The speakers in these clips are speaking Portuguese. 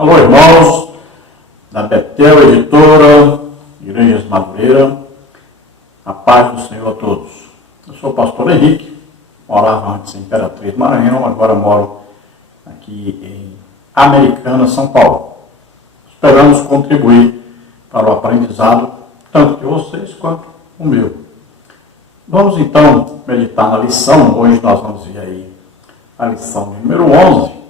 Alô, irmãos da Betel Editora, Igrejas Madureira, a paz do Senhor a todos. Eu sou o pastor Henrique, morava antes em Imperatriz Maranhão, agora moro aqui em Americana, São Paulo. Esperamos contribuir para o aprendizado, tanto de vocês quanto o meu. Vamos então meditar na lição. Hoje nós vamos ver aí a lição número 11.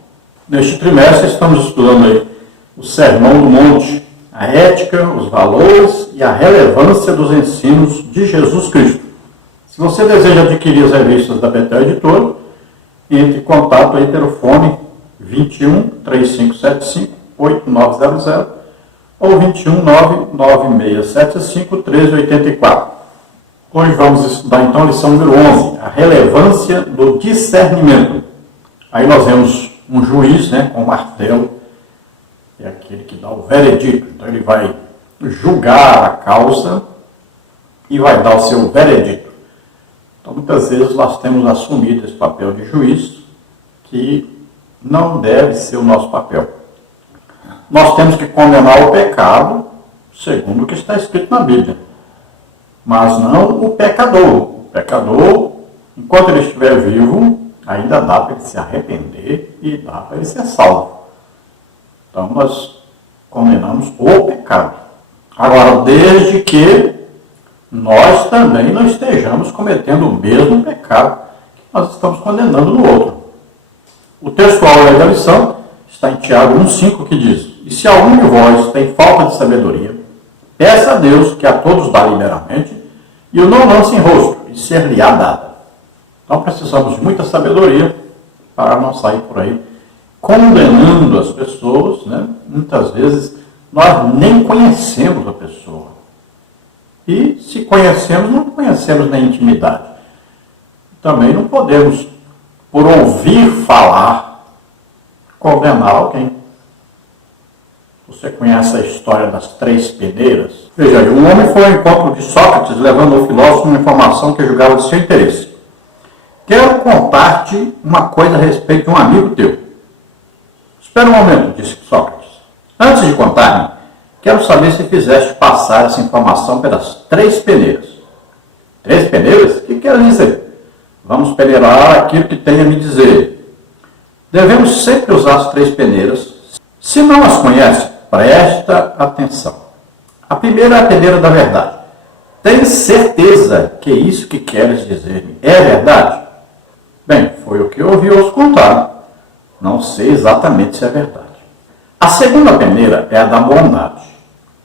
Neste trimestre estamos estudando aí o Sermão do Monte, a ética, os valores e a relevância dos ensinos de Jesus Cristo. Se você deseja adquirir as revistas da Betel Editora, entre em contato aí pelo fone 21 3575 8900 ou 21 99675 1384. Hoje vamos estudar então a lição número 11, a relevância do discernimento. Aí nós vemos um juiz, com um martelo, é aquele que dá o veredito. Então ele vai julgar a causa e vai dar o seu veredito. Então muitas vezes nós temos assumido esse papel de juiz, que não deve ser o nosso papel. Nós temos que condenar o pecado, segundo o que está escrito na Bíblia, mas não o pecador. O pecador, enquanto ele estiver vivo, ainda dá para ele se arrepender e dá para ele ser salvo. Então nós condenamos o pecado. Agora, desde que nós também não estejamos cometendo o mesmo pecado que nós estamos condenando no outro. O textual da lição está em Tiago 1,5, que diz: "E se algum de vós tem falta de sabedoria, peça a Deus, que a todos dá liberalmente, e o não lance em rosto, e ser-lhe-á dada." Então precisamos de muita sabedoria para não sair por aí condenando as pessoas, Muitas vezes nós nem conhecemos a pessoa. E se conhecemos, não conhecemos na intimidade. Também não podemos, por ouvir falar, condenar alguém. Você conhece a história das 3 peneiras? Veja aí, um homem foi ao encontro de Sócrates, levando ao filósofo uma informação que julgava de seu interesse. "Quero contar-te uma coisa a respeito de um amigo teu." "Espera um momento", disse Sócrates. "Antes de contar-me, quero saber se fizeste passar essa informação pelas 3 peneiras." "3 peneiras? O que quer dizer?" "Vamos peneirar aquilo que tem a me dizer. Devemos sempre usar as 3 peneiras. Se não as conhece, presta atenção. A primeira é a peneira da verdade. Tens certeza que isso que queres dizer-me é verdade?" "Bem, foi o que eu ouvi os contar. Não sei exatamente se é verdade." "A segunda peneira é a da bondade.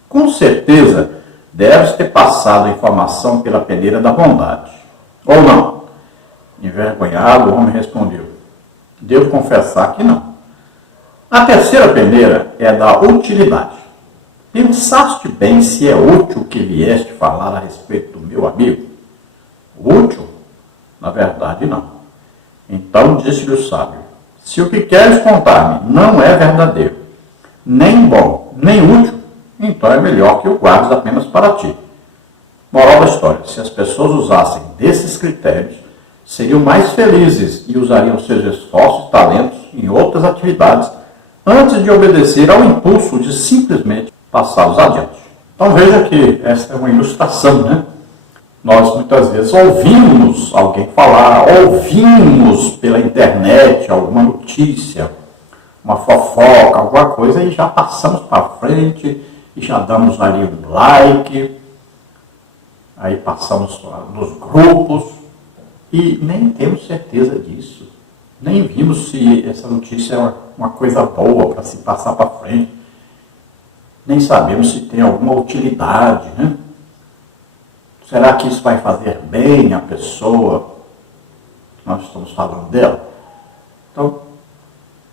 Com certeza deves ter passado a informação pela peneira da bondade. Ou não?" Envergonhado, o homem respondeu: "Devo confessar que não." "A terceira peneira é a da utilidade. Pensaste bem se é útil o que vieste falar a respeito do meu amigo?" "Útil? Na verdade, não." Então disse-lhe o sábio: "Se o que queres contar-me não é verdadeiro, nem bom, nem útil, então é melhor que o guardes apenas para ti." Moral da história: se as pessoas usassem desses critérios, seriam mais felizes e usariam seus esforços e talentos em outras atividades, antes de obedecer ao impulso de simplesmente passá-los adiante. Então veja que essa é uma ilustração, Nós muitas vezes ouvimos alguém falar, ouvimos pela internet alguma notícia, uma fofoca, alguma coisa, e já passamos para frente e já damos ali um like, aí passamos nos grupos e nem temos certeza disso. Nem vimos se essa notícia é uma coisa boa para se passar para frente. Nem sabemos se tem alguma utilidade, Será que isso vai fazer bem à pessoa que nós estamos falando dela? Então,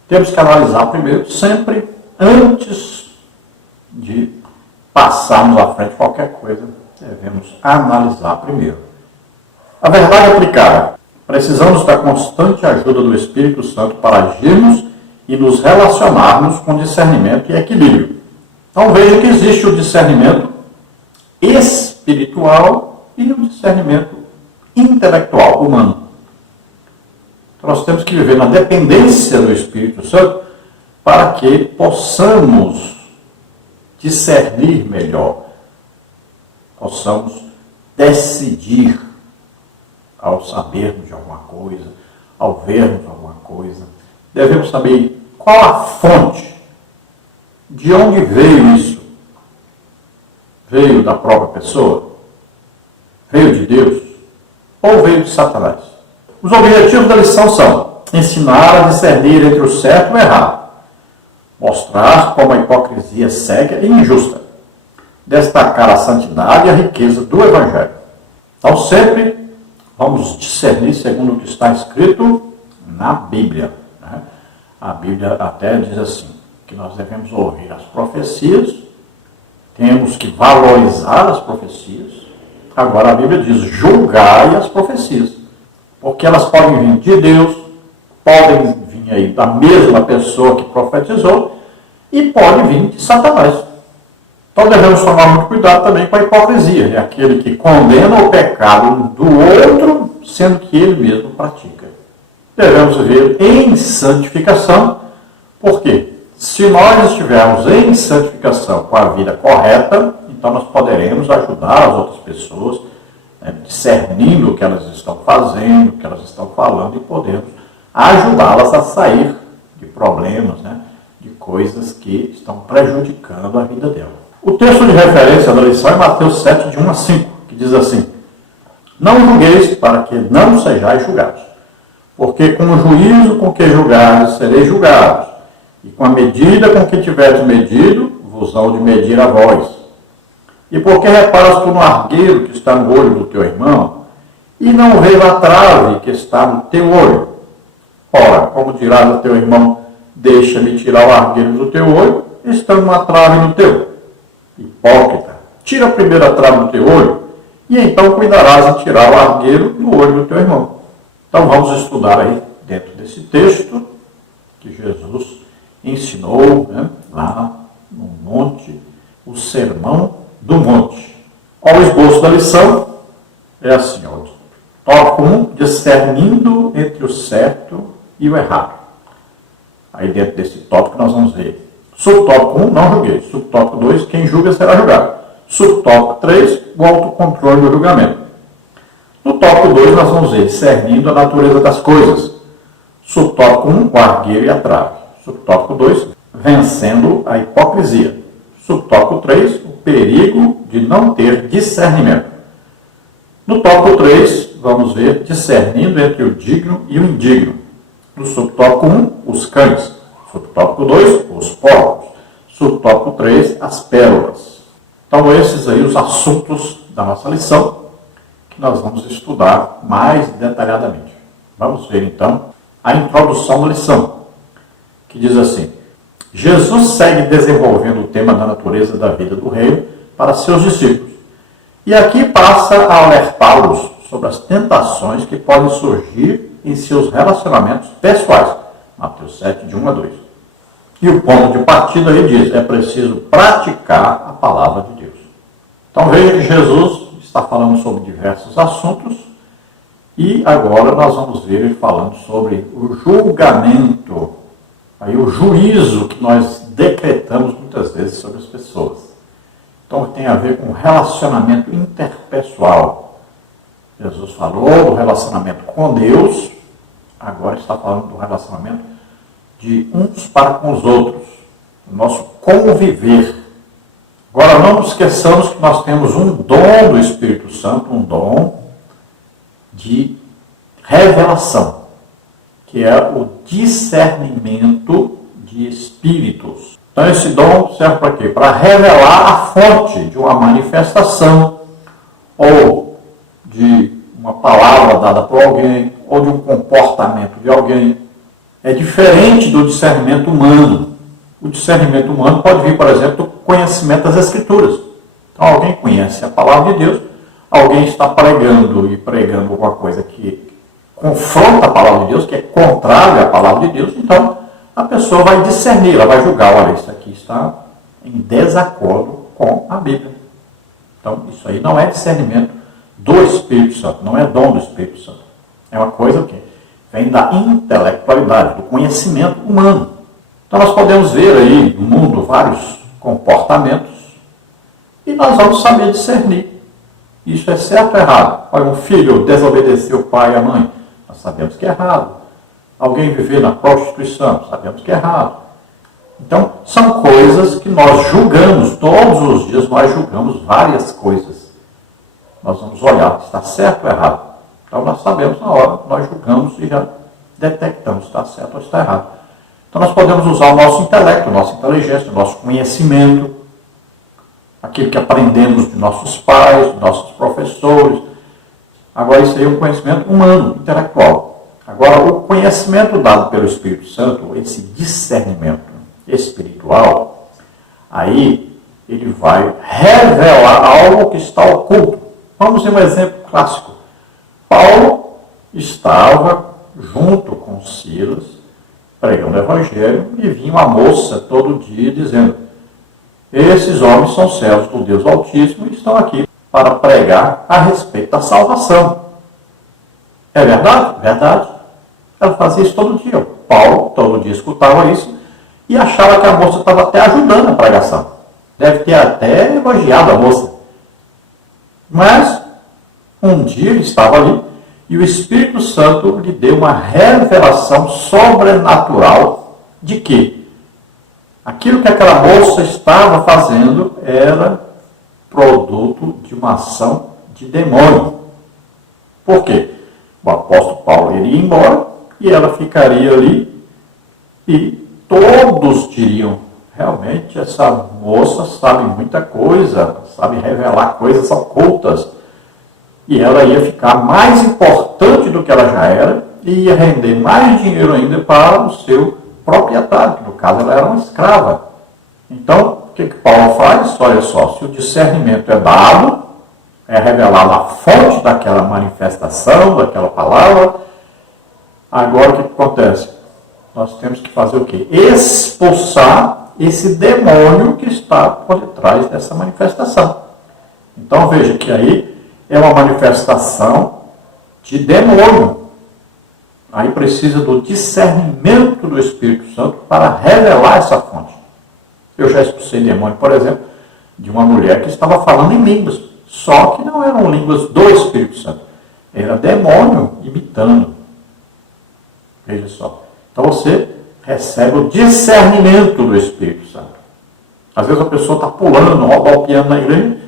temos que analisar primeiro, sempre antes de passarmos à frente qualquer coisa, devemos analisar primeiro. A verdade aplicada. Precisamos da constante ajuda do Espírito Santo para agirmos e nos relacionarmos com discernimento e equilíbrio. Então veja que existe o discernimento espiritual e o discernimento intelectual, humano. Então nós temos que viver na dependência do Espírito Santo para que possamos discernir melhor, possamos decidir ao sabermos de alguma coisa, ao vermos alguma coisa. Devemos saber qual a fonte, de onde veio isso. Veio da própria pessoa? Veio de Deus? Ou veio de Satanás? Os objetivos da lição são ensinar a discernir entre o certo e o errado, mostrar como a hipocrisia cega e injusta, destacar a santidade e a riqueza do Evangelho. Então sempre vamos discernir segundo o que está escrito na Bíblia. Né? A Bíblia até diz assim, que nós devemos ouvir as profecias, temos que valorizar as profecias. Agora a Bíblia diz, julgai as profecias, porque elas podem vir de Deus, podem vir aí da mesma pessoa que profetizou e pode vir de Satanás. Então devemos tomar muito cuidado também com a hipocrisia, né? Aquele que condena o pecado do outro, sendo que ele mesmo pratica. Devemos viver em santificação, porque se nós estivermos em santificação com a vida correta, então nós poderemos ajudar as outras pessoas, né, discernindo o que elas estão fazendo, o que elas estão falando, e podemos ajudá-las a sair de problemas, né, de coisas que estão prejudicando a vida dela. O texto de referência da lição é Mateus 7, de 1 a 5, que diz assim: não julgueis para que não sejais julgados, porque com o juízo com que julgares sereis julgados, e com a medida com que tiveres medido, vos hão de medir a vós. E porque reparas tu no argueiro que está no olho do teu irmão, e não vês a trave que está no teu olho? Ora, como dirás a teu irmão, deixa-me tirar o argueiro do teu olho, estando uma trave no teu? Hipócrita, tira a primeira trave do teu olho, e então cuidarás em tirar o argueiro do olho do teu irmão. Então vamos estudar aí, dentro desse texto, que Jesus ensinou, né, lá no monte, o sermão do monte. Ó, o esboço da lição é assim, ó, tópico 1, discernindo entre o certo e o errado. Aí dentro desse tópico nós vamos ver subtópico 1, não julguei. Subtópico 2, quem julga será julgado. Subtópico 3, o autocontrole do julgamento. No tópico 2 nós vamos ver discernindo a natureza das coisas. Subtópico 1, o argueiro e a trave. Subtópico 2, vencendo a hipocrisia. Subtópico 3, o perigo de não ter discernimento. No tópico 3, vamos ver discernindo entre o digno e o indigno. No subtópico 1, os cães. Subtópico 2, os porcos. Subtópico 3, as pérolas. Então, esses aí os assuntos da nossa lição, que nós vamos estudar mais detalhadamente. Vamos ver, então, a introdução da lição, que diz assim: Jesus segue desenvolvendo o tema da natureza da vida do reino para seus discípulos. E aqui passa a alertá-los sobre as tentações que podem surgir em seus relacionamentos pessoais. Mateus 7, de 1 a 2. E o ponto de partida aí diz, é preciso praticar a palavra de Deus. Então veja que Jesus está falando sobre diversos assuntos, e agora nós vamos ver ele falando sobre o julgamento, aí o juízo que nós decretamos muitas vezes sobre as pessoas. Então tem a ver com relacionamento interpessoal. Jesus falou do relacionamento com Deus, agora está falando do relacionamento de uns para com os outros, o nosso conviver. Agora não nos esqueçamos que nós temos um dom do Espírito Santo, um dom de revelação, que é o discernimento de espíritos. Então esse dom serve para quê? Para revelar a fonte de uma manifestação, ou de uma palavra dada por alguém, ou de um comportamento de alguém. É diferente do discernimento humano. O discernimento humano pode vir, por exemplo, do conhecimento das Escrituras. Então alguém conhece a palavra de Deus, alguém está pregando alguma coisa que confronta a palavra de Deus, que é contrária à palavra de Deus, então a pessoa vai discernir, ela vai julgar, olha, isso aqui está em desacordo com a Bíblia. Então isso aí não é discernimento do Espírito Santo, não é dom do Espírito Santo. É uma coisa que vem da intelectualidade, do conhecimento humano. Então nós podemos ver aí no mundo vários comportamentos e nós vamos saber discernir. Isso é certo ou errado? Olha, um filho desobedecer o pai e a mãe, nós sabemos que é errado. Alguém viver na prostituição, sabemos que é errado. Então, são coisas que nós julgamos, todos os dias nós julgamos várias coisas. Nós vamos olhar se está certo ou errado. Então, nós sabemos na hora, nós julgamos e já detectamos se está certo ou está errado. Então, nós podemos usar o nosso intelecto, a nossa inteligência, o nosso conhecimento, aquilo que aprendemos de nossos pais, de nossos professores. Agora, isso aí é um conhecimento humano, intelectual. Agora, o conhecimento dado pelo Espírito Santo, esse discernimento espiritual, aí ele vai revelar algo que está oculto. Vamos ver um exemplo clássico. Paulo estava junto com Silas, pregando o Evangelho, e vinha uma moça todo dia dizendo: esses homens são servos do Deus Altíssimo e estão aqui para pregar a respeito da salvação. É verdade? Verdade. Ela fazia isso todo dia. Paulo todo dia escutava isso e achava que a moça estava até ajudando a pregação. Deve ter até elogiado a moça. Mas, um dia ele estava ali e o Espírito Santo lhe deu uma revelação sobrenatural de que aquilo que aquela moça estava fazendo era produto de uma ação de demônio. Por quê? O apóstolo Paulo iria embora e ela ficaria ali e todos diriam: realmente essa moça sabe muita coisa, sabe revelar coisas ocultas. E ela ia ficar mais importante do que ela já era e ia render mais dinheiro ainda para o seu proprietário, que no caso ela era uma escrava. Então, o que Paulo faz? Olha só, se o discernimento é dado, é revelada a fonte daquela manifestação, daquela palavra, agora o que acontece? Nós temos que fazer o quê? Expulsar esse demônio que está por detrás dessa manifestação. Então veja que aí é uma manifestação de demônio. Aí precisa do discernimento do Espírito Santo para revelar essa fonte. Eu já expulsei demônio, por exemplo, de uma mulher que estava falando em línguas, só que não eram línguas do Espírito Santo. Era demônio imitando. Veja só. Então você recebe o discernimento do Espírito Santo. Às vezes a pessoa está pulando, rodopiando na igreja,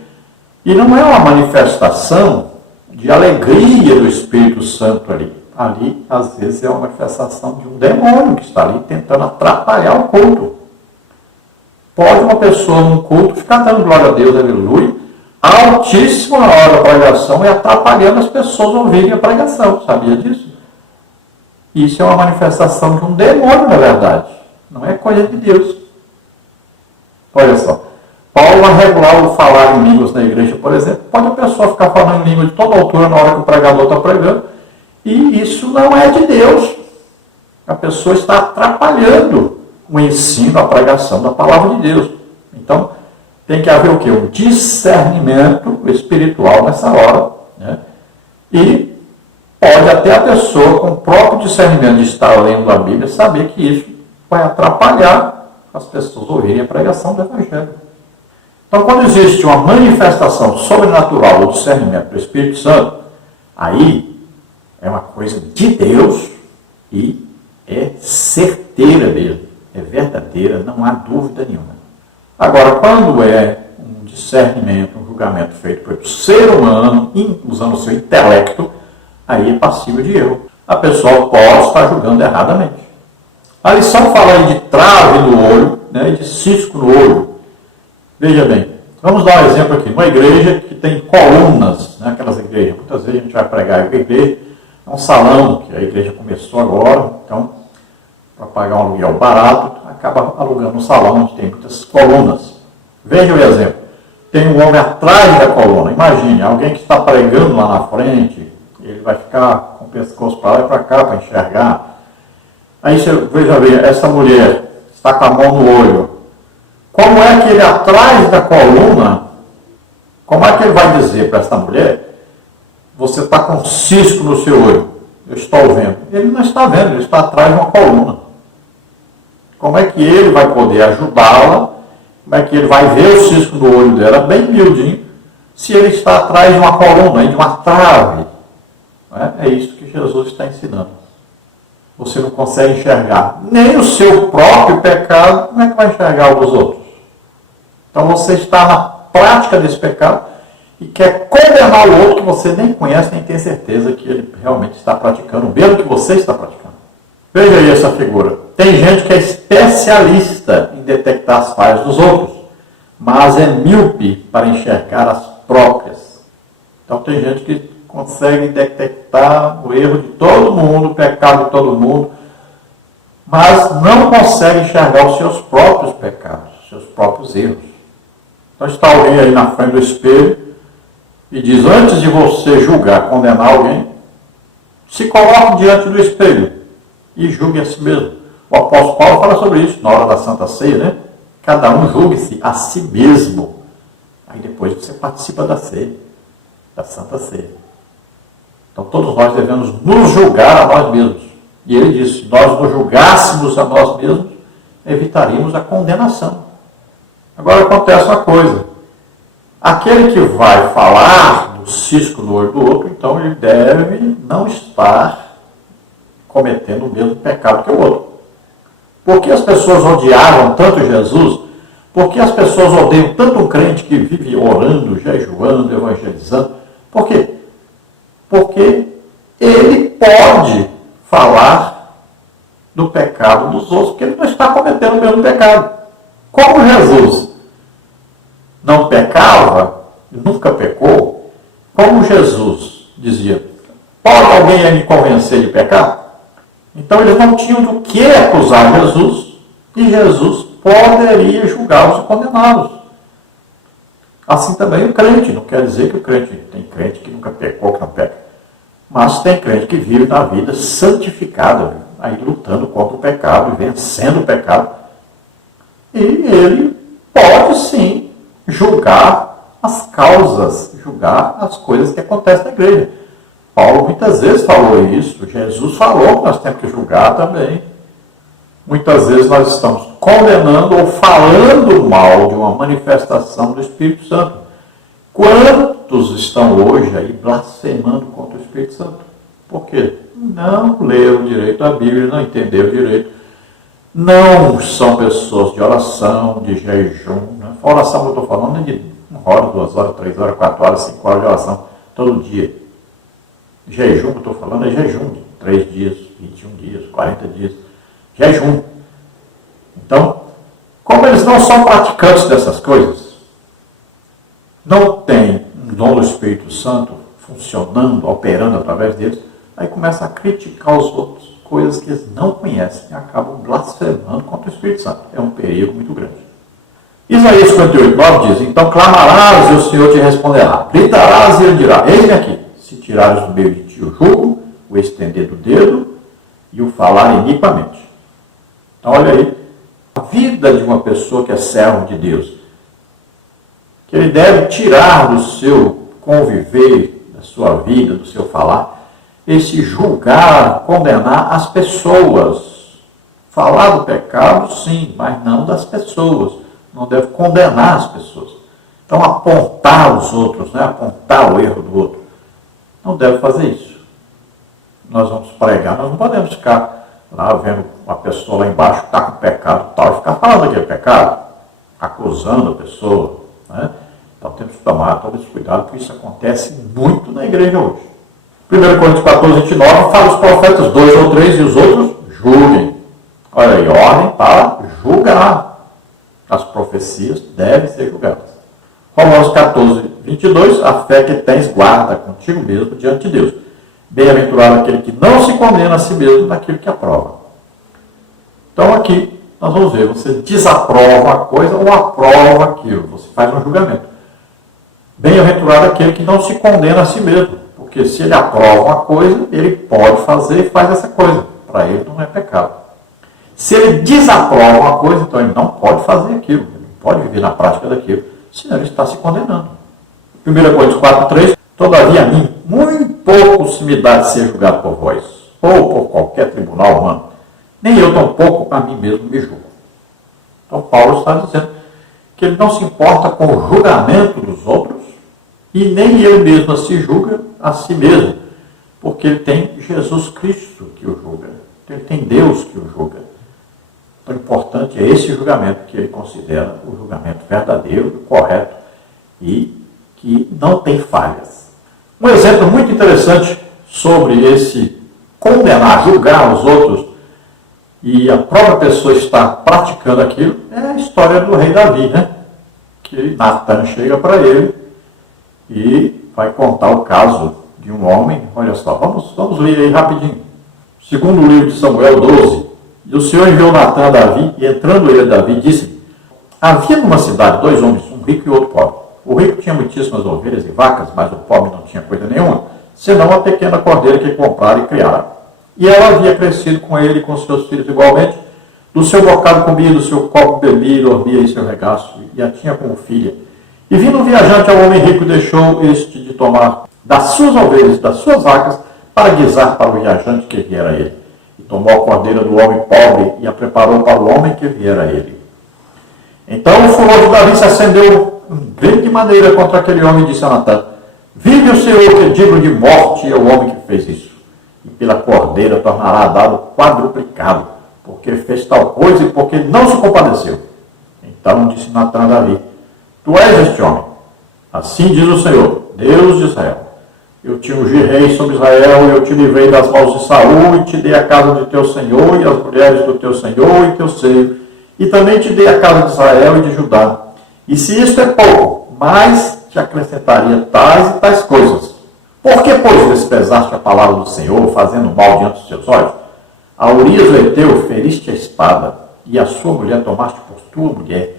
e não é uma manifestação de alegria do Espírito Santo ali. Ali, às vezes, é uma manifestação de um demônio que está ali tentando atrapalhar o culto. Pode uma pessoa num culto ficar dando glória a Deus, aleluia, altíssimo na hora da pregação e atrapalhando as pessoas ouvirem a pregação. Sabia disso? Isso é uma manifestação de um demônio, na verdade. Não é coisa de Deus. Olha só. Paulo vai regular o falar em línguas na igreja, por exemplo. Pode a pessoa ficar falando em língua de toda altura na hora que o pregador está pregando. E isso não é de Deus. A pessoa está atrapalhando o ensino, a pregação da palavra de Deus. Então, tem que haver o quê? Um discernimento espiritual nessa hora. Né? E pode até a pessoa, com o próprio discernimento de estar lendo a Bíblia, saber que isso vai atrapalhar as pessoas ouvirem a pregação do Evangelho. Então, quando existe uma manifestação sobrenatural do discernimento do Espírito Santo, aí é uma coisa de Deus e é certeira dele, é verdadeira, não há dúvida nenhuma. Agora, quando é um discernimento, um julgamento feito pelo ser humano, usando o seu intelecto, aí é passível de erro. A pessoa pode estar julgando erradamente. A lição fala aí de trave no olho, né, e de cisco no olho. Veja bem, vamos dar um exemplo aqui. Uma igreja que tem colunas, né, aquelas igrejas, muitas vezes a gente vai pregar em igreja, é um salão que a igreja começou agora, então, para pagar um aluguel barato, acaba alugando um salão onde tem muitas colunas. Veja o exemplo. Tem um homem atrás da coluna. Imagine, alguém que está pregando lá na frente, ele vai ficar com o pescoço para lá e para cá para enxergar. Aí você veja bem, essa mulher está com a mão no olho. Como é que ele atrás da coluna, como é que ele vai dizer para essa mulher: você está com um cisco no seu olho, eu estou vendo? Ele não está vendo, ele está atrás de uma coluna. como é que ele vai poder ajudá-la, como é que ele vai ver o cisco no olho dela bem miudinho, se ele está atrás de uma coluna, de uma trave. É isso que Jesus está ensinando. Você não consegue enxergar nem o seu próprio pecado, como é que vai enxergar o dos outros? Então você está na prática desse pecado e quer condenar o outro que você nem conhece, nem tem certeza que ele realmente está praticando, mesmo que você está praticando. Veja aí essa figura. Tem gente que é especialista em detectar as falhas dos outros, mas é míope para enxergar as próprias. Então tem gente que consegue detectar o erro de todo mundo, o pecado de todo mundo, mas não consegue enxergar os seus próprios pecados, os seus próprios erros. Então está alguém aí na frente do espelho e diz, antes de você julgar, condenar alguém, se coloque diante do espelho e julgue a si mesmo. O apóstolo Paulo fala sobre isso na hora da Santa Ceia, né? Cada um julgue-se a si mesmo. Aí depois você participa da ceia, da Santa Ceia. Então todos nós devemos nos julgar a nós mesmos. E ele disse, se nós nos julgássemos a nós mesmos, evitaríamos a condenação. Agora acontece uma coisa. Aquele que vai falar do cisco no olho do outro, então ele deve não estar cometendo o mesmo pecado que o outro. Por que as pessoas odiavam tanto Jesus? Por que as pessoas odeiam tanto um crente que vive orando, jejuando, evangelizando? Por quê? Porque ele pode falar do pecado dos outros, porque ele não está cometendo o mesmo pecado. Como Jesus não pecava, nunca pecou, como Jesus dizia, pode alguém me convencer de pecar? Então eles não tinham do que acusar Jesus, e Jesus poderia julgá-los e condená-los. Assim também o crente, não quer dizer que o crente, tem crente que nunca pecou, que não peca, mas tem crente que vive na vida santificada, aí lutando contra o pecado e vencendo o pecado, e ele pode sim julgar as causas, julgar as coisas que acontecem na igreja. Paulo muitas vezes falou isso, Jesus falou que nós temos que julgar também. Muitas vezes nós estamos condenando ou falando mal de uma manifestação do Espírito Santo. Quantos estão hoje aí blasfemando contra o Espírito Santo? Por quê? Não leram direito a Bíblia, não entenderam direito. Não são pessoas de oração, de jejum. Não é oração que eu estou falando, nem de 1 hora, 2 horas, 3 horas, 4 horas, 5 horas de oração todo dia. Jejum que eu estou falando é jejum de 3 dias, 21 dias, 40 dias. Jejum. Então, como eles não são praticantes dessas coisas, não tem um dom do Espírito Santo funcionando, operando através deles, aí começa a criticar os outros, coisas que eles não conhecem e acabam blasfemando contra o Espírito Santo. É um perigo muito grande. Isaías 58, 9 diz, então clamarás e o Senhor te responderá, gritarás e ele dirá, eis-me aqui, se tirares do meio de ti o jugo, o estender do dedo e o falar iniquamente. Então olha aí, a vida de uma pessoa que é servo de Deus, que ele deve tirar do seu conviver, da sua vida, do seu falar, esse julgar, condenar as pessoas. Falar do pecado, sim, mas não das pessoas. Não deve condenar as pessoas. Então apontar os outros, né? Apontar o erro do outro. Não deve fazer isso. Nós vamos pregar, nós não podemos ficar lá vendo uma pessoa lá embaixo que está com pecado e tal, e ficar falando daquele pecado, acusando a pessoa. Né? Então temos que tomar todo esse cuidado, porque isso acontece muito na igreja hoje. 1 Coríntios 14, 29, fala os profetas 2 ou 3 e os outros julguem. Olha aí, ordem para julgar. As profecias devem ser julgadas. Romanos 14, 22, a fé que tens guarda contigo mesmo diante de Deus. Bem-aventurado aquele que não se condena a si mesmo naquilo que aprova. Então aqui nós vamos ver, você desaprova uma coisa ou aprova aquilo, você faz um julgamento. Bem-aventurado aquele que não se condena a si mesmo, porque se ele aprova uma coisa, ele pode fazer e faz essa coisa. Para ele não é pecado. Se ele desaprova uma coisa, então ele não pode fazer aquilo, ele não pode viver na prática daquilo, senão ele está se condenando. 1 Coríntios 4, 3, todavia a mim, muito pouco se me dá de ser julgado por vós, ou por qualquer tribunal humano, nem eu tampouco a mim mesmo me julgo. Então Paulo está dizendo que ele não se importa com o julgamento dos outros e nem ele mesmo se julga a si mesmo, porque ele tem Jesus Cristo que o julga, ele tem Deus que o julga. Então, o importante é esse julgamento que ele considera o julgamento verdadeiro, correto e que não tem falhas. Um exemplo muito interessante sobre esse condenar, julgar os outros e a própria pessoa está praticando aquilo é a história do rei Davi, né? Que Natan chega para ele e vai contar o caso de um homem. Olha só, vamos ler aí rapidinho. Segundo o livro de Samuel 12, e o Senhor enviou Natan a Davi, e entrando ele a Davi, disse: havia numa cidade 2 homens, um rico e outro pobre. O rico tinha muitíssimas ovelhas e vacas, mas o pobre não tinha coisa nenhuma, senão a pequena cordeira que comprara e criara. E ela havia crescido com ele e com seus filhos igualmente. Do seu bocado comia, do seu copo bebia, dormia em seu regaço, e a tinha como filha. E vindo um viajante ao homem rico, deixou este de tomar das suas ovelhas e das suas vacas, para guisar para o viajante que viera a ele. E tomou a cordeira do homem pobre e a preparou para o homem que viera a ele. Então o furor de Davi se acendeu em grande maneira contra aquele homem e disse a Natan: vive o Senhor, que digno de morte é o homem que fez isso. E pela cordeira tornará a dar o quadruplicado, porque fez tal coisa e porque não se compadeceu. Então disse Natan a Davi: tu és este homem. Assim diz o Senhor, Deus de Israel: eu te ungi rei sobre Israel, e eu te livrei das mãos de Saul, e te dei a casa de teu senhor, e as mulheres do teu senhor, e teu seio, e também te dei a casa de Israel e de Judá. E se isto é pouco, mais te acrescentaria tais e tais coisas. Por que, pois, desprezaste a palavra do Senhor, fazendo mal diante dos teus olhos? A Urias o Heteu feriste a espada, e a sua mulher tomaste por tua mulher,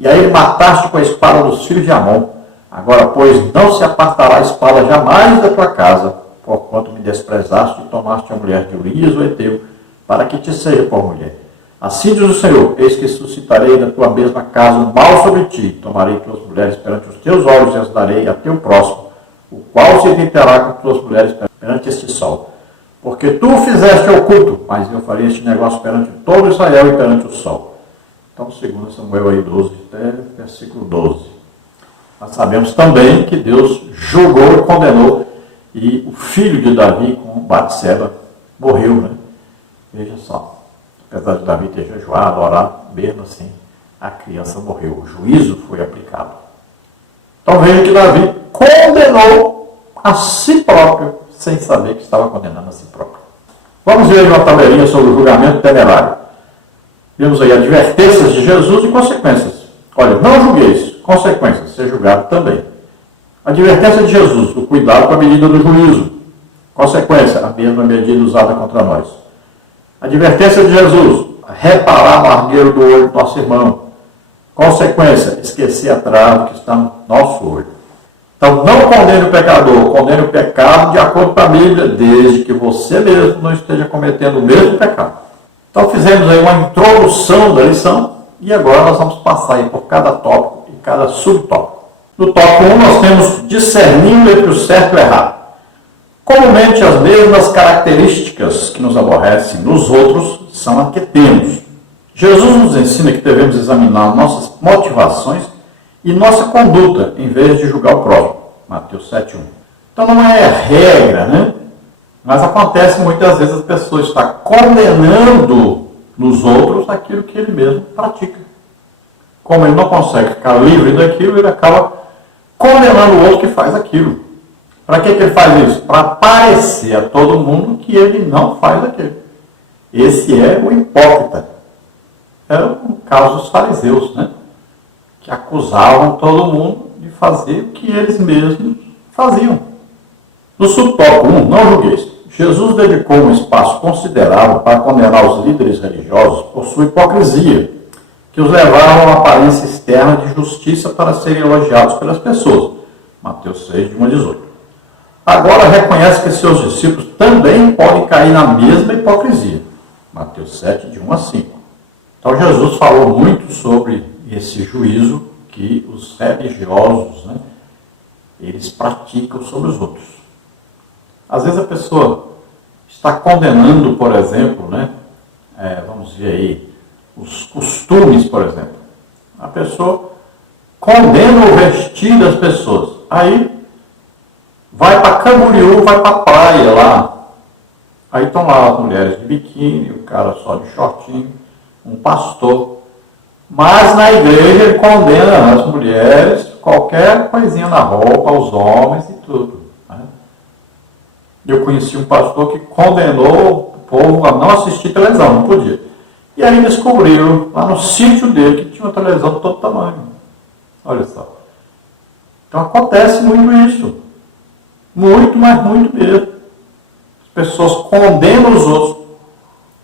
e a ele mataste com a espada dos filhos de Amon. Agora, pois, não se apartará a espada jamais da tua casa, porquanto me desprezaste e tomaste a mulher de Urias o Heteu, para que te seja por mulher. Assim diz o Senhor: eis que suscitarei na tua mesma casa um mal sobre ti, tomarei tuas mulheres perante os teus olhos e as darei a teu próximo, o qual se irritará com tuas mulheres perante este sol. Porque tu o fizeste oculto, mas eu farei este negócio perante todo Israel e perante o sol. Então, segundo Samuel aí 12, até versículo 12. Nós sabemos também que Deus julgou e condenou, e o filho de Davi com Batseba morreu, né? Veja só, apesar de Davi ter jejuado, orado, mesmo assim, a criança morreu. O juízo foi aplicado. Então veja que Davi condenou a si próprio, sem saber que estava condenando a si próprio. Vamos ver aí uma tabelinha sobre o julgamento temerário. Vemos aí advertências de Jesus e consequências. Olha, não julgueis. Consequências, ser julgado também. Advertência de Jesus, o cuidado com a medida do juízo. Consequência, a mesma medida usada contra nós. Advertência de Jesus, reparar o largueiro do olho do nosso irmão. Consequência, esquecer a trave que está no nosso olho. Então, não condene o pecador, condene o pecado de acordo com a Bíblia, desde que você mesmo não esteja cometendo o mesmo pecado. Então, fizemos aí uma introdução da lição, e agora nós vamos passar aí por cada tópico, cada subtópico. No tópico 1, nós temos discernindo entre o certo e o errado. Comumente, as mesmas características que nos aborrecem nos outros são as que temos. Jesus nos ensina que devemos examinar nossas motivações e nossa conduta, em vez de julgar o próximo. Mateus 7:1. Então, não é regra, né? Mas acontece muitas vezes a pessoa está condenando nos outros aquilo que ele mesmo pratica. Como ele não consegue ficar livre daquilo, ele acaba condenando o outro que faz aquilo. Para que ele faz isso? Para parecer a todo mundo que ele não faz aquilo. Esse é o hipócrita. É o caso dos fariseus, né? Que acusavam todo mundo de fazer o que eles mesmos faziam. No subtópico 1, não julgueis. Jesus dedicou um espaço considerável para condenar os líderes religiosos por sua hipocrisia, que os levaram a uma aparência externa de justiça para serem elogiados pelas pessoas. Mateus 6, de 1 a 18. Agora reconhece que seus discípulos também podem cair na mesma hipocrisia. Mateus 7, de 1 a 5. Então Jesus falou muito sobre esse juízo que os religiosos, né, eles praticam sobre os outros. Às vezes a pessoa está condenando, por exemplo, né, vamos ver aí, os costumes, por exemplo. A pessoa condena o vestir das pessoas. Aí vai para Camboriú, vai para a praia lá. Aí estão lá as mulheres de biquíni, o cara só de shortinho, um pastor. Mas na igreja ele condena as mulheres, qualquer coisinha na roupa, os homens e tudo. Né? Eu conheci um pastor que condenou o povo a não assistir televisão, não podia. E aí descobriram lá no sítio dele que tinha uma televisão de todo tamanho. Olha só. Então acontece muito isso. Muito, mas muito mesmo. As pessoas condenam os outros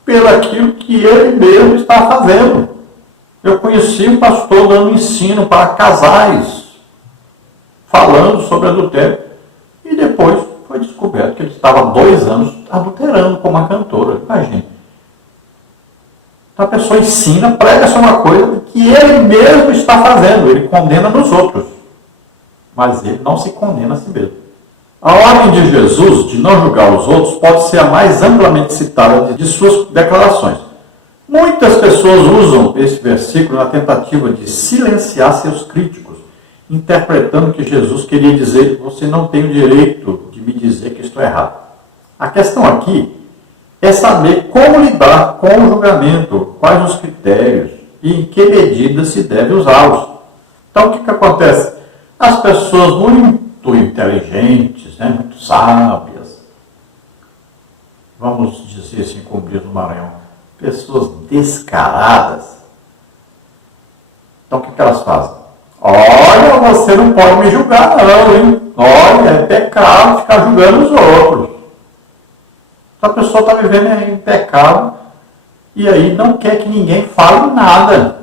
pelo aquilo que ele mesmo está fazendo. Eu conheci um pastor dando ensino para casais, falando sobre adultério. E depois foi descoberto que ele estava há 2 anos adulterando com uma cantora. Imagine. Então a pessoa ensina, prega sobre uma coisa que ele mesmo está fazendo. Ele condena nos outros. Mas ele não se condena a si mesmo. A ordem de Jesus de não julgar os outros pode ser a mais amplamente citada de suas declarações. Muitas pessoas usam esse versículo na tentativa de silenciar seus críticos, interpretando que Jesus queria dizer: você não tem o direito de me dizer que estou errado. A questão aqui é saber como lidar com o julgamento, quais os critérios e em que medida se deve usá-los. Então, o que acontece? As pessoas muito inteligentes, né, muito sábias, vamos dizer assim, como diz o Maranhão, pessoas descaradas. Então, o que elas fazem? Olha, você não pode me julgar não, hein? Olha, é pecado ficar julgando os outros. Então, a pessoa está vivendo em pecado e aí não quer que ninguém fale nada.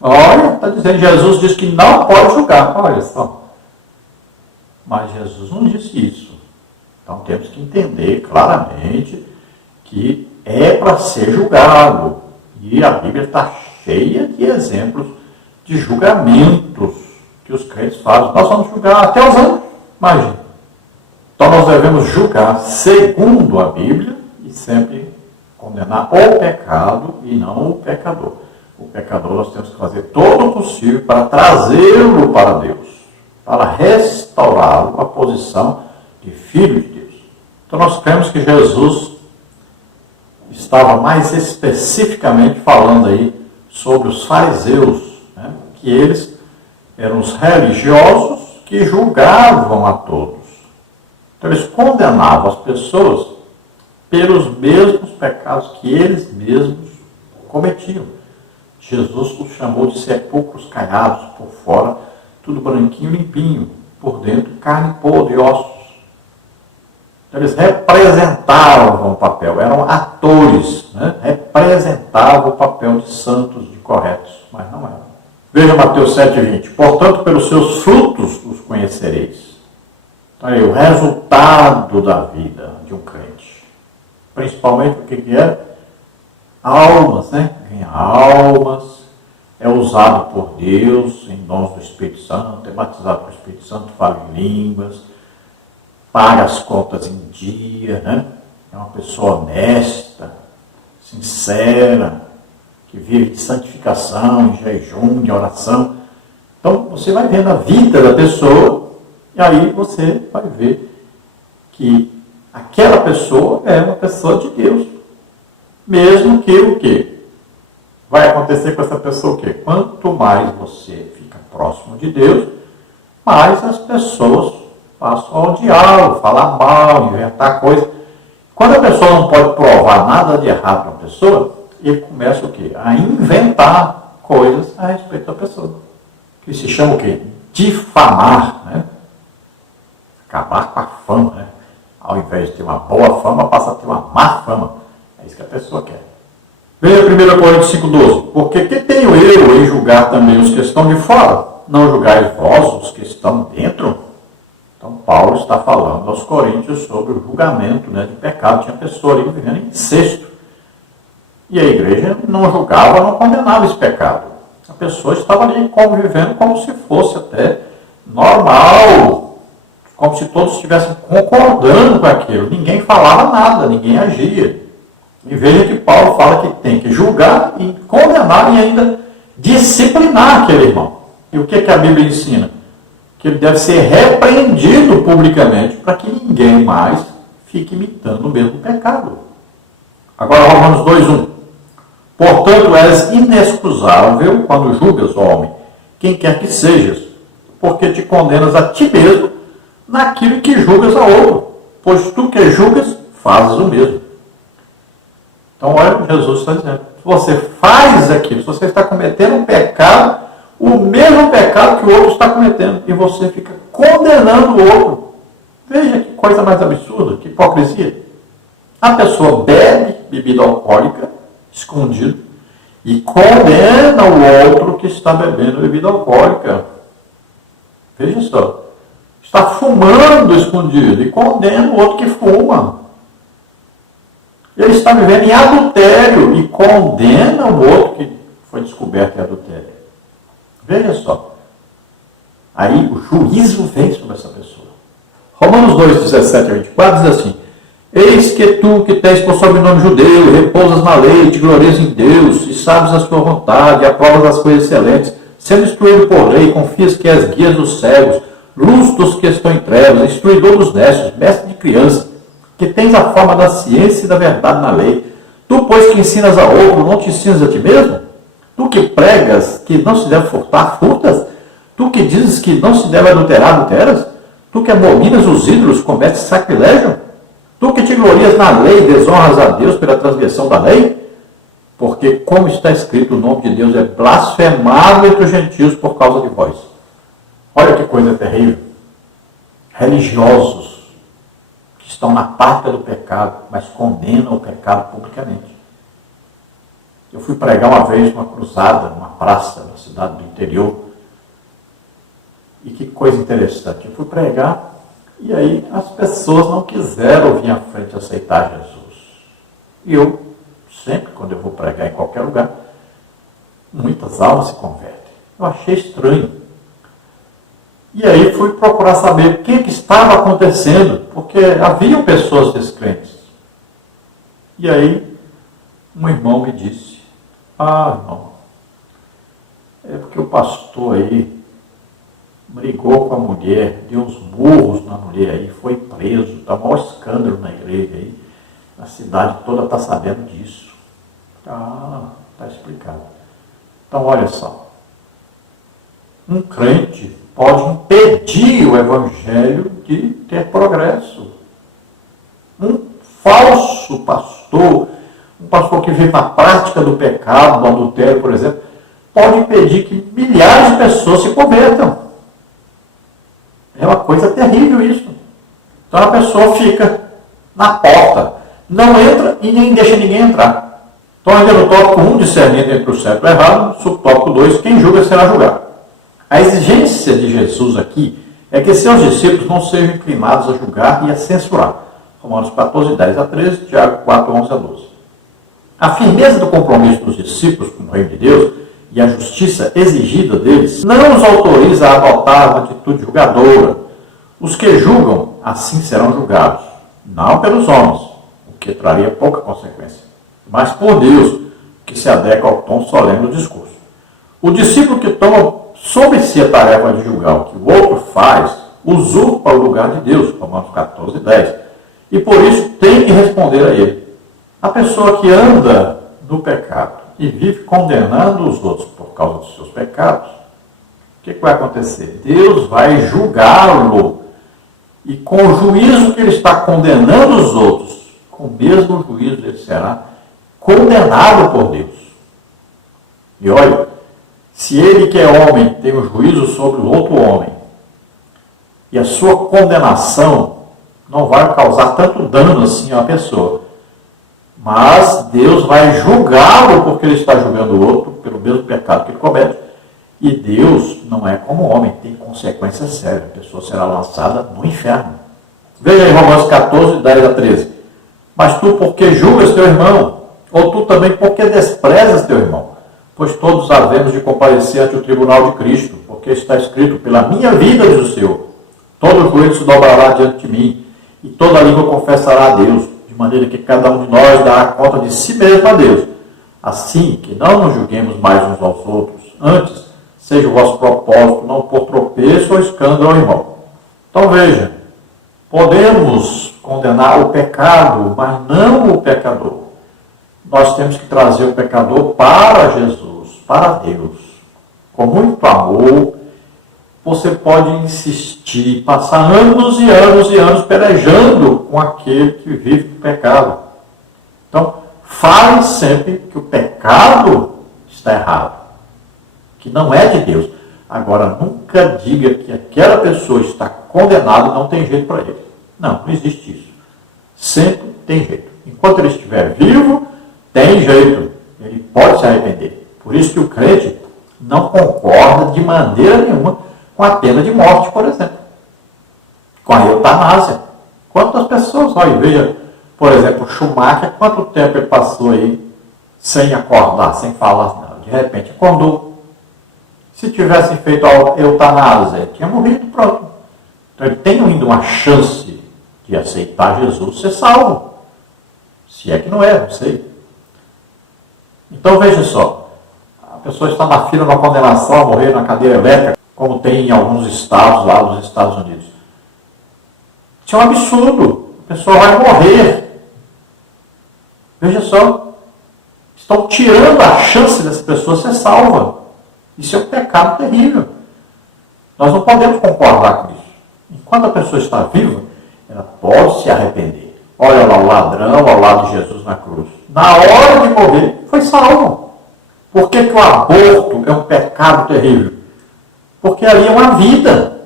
Olha, está dizendo, Jesus diz que não pode julgar. Olha só. Mas Jesus não disse isso. Então temos que entender claramente que é para ser julgado. E a Bíblia está cheia de exemplos de julgamentos que os crentes fazem. Nós vamos julgar até os anjos. Imagina. Então nós devemos julgar segundo a Bíblia e sempre condenar o pecado e não o pecador. O pecador nós temos que fazer todo o possível para trazê-lo para Deus, para restaurá-lo à posição de filho de Deus. Então nós cremos que Jesus estava mais especificamente falando aí sobre os fariseus, né? Que eles eram os religiosos que julgavam a todos. Então eles condenavam as pessoas pelos mesmos pecados que eles mesmos cometiam. Jesus os chamou de sepulcros caiados, por fora tudo branquinho, limpinho, por dentro carne podre e ossos. Então, eles representavam o papel, eram atores, né? Representavam o papel de santos, de corretos, mas não eram. Veja Mateus 7,20. Portanto, pelos seus frutos os conhecereis. Então, aí, o resultado da vida de um crente. Principalmente o que é? Almas, né? Ganha almas, é usado por Deus em dons do Espírito Santo, é batizado pelo Espírito Santo, fala em línguas, paga as contas em dia, né? É uma pessoa honesta, sincera, que vive de santificação, em jejum, de oração. Então, você vai vendo a vida da pessoa e aí você vai ver que aquela pessoa é uma pessoa de Deus. Mesmo que o quê? Vai acontecer com essa pessoa o quê? Quanto mais você fica próximo de Deus, mais as pessoas passam a odiá-lo, falar mal, inventar coisas. Quando a pessoa não pode provar nada de errado para a pessoa, ele começa o quê? A inventar coisas a respeito da pessoa. Que se chama o quê? Difamar, né? Acabar com a fama, né? Ao invés de ter uma boa fama, passa a ter uma má fama. É isso que a pessoa quer. Veja 1 Coríntios 5,12. Porque que tenho eu em julgar também os que estão de fora? Não julgais vós os que estão dentro? Então Paulo está falando aos coríntios sobre o julgamento, né, de pecado. Tinha pessoa ali vivendo em incesto. E a igreja não julgava, não condenava esse pecado. A pessoa estava ali convivendo como se fosse até normal. Como se todos estivessem concordando com aquilo. Ninguém falava nada, ninguém agia. E veja que Paulo fala que tem que julgar e condenar e ainda disciplinar aquele irmão. E o que a Bíblia ensina? Que ele deve ser repreendido publicamente para que ninguém mais fique imitando o mesmo pecado. Agora, Romanos 2:1. Portanto, és inexcusável quando julgas, ó homem, quem quer que sejas, porque te condenas a ti mesmo naquilo que julgas a outro, pois tu que julgas, fazes o mesmo. Então, olha o que Jesus está dizendo. Se você faz aquilo, se você está cometendo um pecado, o mesmo pecado que o outro está cometendo, e você fica condenando o outro. Veja que coisa mais absurda, que hipocrisia. A pessoa bebe bebida alcoólica, escondido, e condena o outro que está bebendo bebida alcoólica. Veja só. Está fumando escondido e condena o outro que fuma. Ele está vivendo em adultério e condena o outro que foi descoberto em adultério. Veja só. Aí o juízo vem sobre essa pessoa. Romanos 2:17-24 diz assim: eis que tu que tens por sobrenome judeu, repousas na lei, te glorias em Deus, e sabes a sua vontade, e aprovas as coisas excelentes, sendo instruído por lei, confias que és guia dos cegos, luz dos que estão em trevas, instruidor dos nécios, mestre de criança, que tens a forma da ciência e da verdade na lei. Tu, pois, que ensinas a outro, não te ensinas a ti mesmo? Tu que pregas que não se deve furtar, furtas? Tu que dizes que não se deve adulterar, adulteras? Tu que abominas os ídolos, cometes sacrilégio? Tu que te glorias na lei, desonras a Deus pela transgressão da lei? Porque, como está escrito, o nome de Deus é blasfemado entre os gentios por causa de vós. Olha que coisa terrível. Religiosos que estão na prática do pecado, mas condenam o pecado publicamente. Eu fui pregar uma vez numa cruzada, numa praça, na cidade do interior. E que coisa interessante. Eu fui pregar e aí as pessoas não quiseram vir à frente aceitar Jesus. E eu, sempre quando eu vou pregar em qualquer lugar, muitas almas se convertem. Eu achei estranho. E aí fui procurar saber o que estava acontecendo, porque haviam pessoas descrentes. E aí um irmão me disse: irmão, é porque o pastor aí brigou com a mulher, deu uns murros na mulher aí, foi preso, está maior escândalo na igreja aí, a cidade toda está sabendo disso. Está explicado. Então olha só, um crente pode impedir o evangelho de ter progresso. Um falso pastor, um pastor que vive na prática do pecado, do adultério, por exemplo, pode impedir que milhares de pessoas se convertam. É uma coisa terrível isso. Então a pessoa fica na porta, não entra e nem deixa ninguém entrar. Então ainda no tópico 1, discernindo entre o certo e o errado, subtópico 2, quem julga será julgado. A exigência de Jesus aqui é que seus discípulos não sejam inclinados a julgar e a censurar. Romanos 14:10-13, Tiago 4:11-12. A firmeza do compromisso dos discípulos com o reino de Deus e a justiça exigida deles não os autoriza a adotar uma atitude julgadora. Os que julgam, assim serão julgados, não pelos homens, o que traria pouca consequência, mas por Deus, que se adequa ao tom solene do discurso. O discípulo que toma sobre si a tarefa de julgar o que o outro faz, usurpa o lugar de Deus, Romanos 14:10, e por isso tem que responder a ele. A pessoa que anda no pecado e vive condenando os outros por causa dos seus pecados, o que vai acontecer? Deus vai julgá-lo, e com o juízo que ele está condenando os outros, com o mesmo juízo ele será condenado por Deus. E olha, se ele que é homem tem o juízo sobre o outro homem, e a sua condenação não vai causar tanto dano assim à pessoa, mas Deus vai julgá-lo porque ele está julgando o outro pelo mesmo pecado que ele comete. E Deus não é como homem, tem consequências sérias. A pessoa será lançada no inferno. Veja aí Romanos 14:10-13. Mas tu porque julgas teu irmão? Ou tu também porque desprezas teu irmão? Pois todos havemos de comparecer ante o tribunal de Cristo, porque está escrito: pela minha vida, diz o Senhor, todo joelho se dobrará diante de mim, e toda língua confessará a Deus, de maneira que cada um de nós dará conta de si mesmo a Deus. Assim que não nos julguemos mais uns aos outros, antes seja o vosso propósito não por tropeço ou escândalo ao irmão. Então veja, podemos condenar o pecado, mas não o pecador. Nós temos que trazer o pecador para Jesus, para Deus. Com muito amor, você pode insistir, passar anos e anos e anos pelejando com aquele que vive do pecado. Então, fale sempre que o pecado está errado, que não é de Deus. Agora, nunca diga que aquela pessoa está condenada e não tem jeito para ele. Não, não existe isso. Sempre tem jeito. Enquanto ele estiver vivo, tem jeito. Ele pode se arrepender. Por isso que o crente não concorda de maneira nenhuma com a pena de morte, por exemplo. Com a eutanásia. Quantas pessoas, olha, veja, por exemplo, Schumacher, quanto tempo ele passou aí sem acordar, sem falar nada. De repente acordou. Se tivessem feito a eutanásia, tinha morrido, pronto. Então ele tem ainda uma chance de aceitar Jesus, ser salvo. Se é que não é, não sei. Então veja só, a pessoa está na fila da condenação a morrer na cadeira elétrica, como tem em alguns estados lá nos Estados Unidos. Isso é um absurdo. A pessoa vai morrer. Veja só, estão tirando a chance dessa pessoa ser salva. Isso é um pecado terrível. Nós não podemos concordar com isso. Enquanto a pessoa está viva, ela pode se arrepender. Olha lá o ladrão ao lado de Jesus na cruz. Na hora de morrer, foi salvo. Por que o aborto é um pecado terrível? Porque ali é uma vida.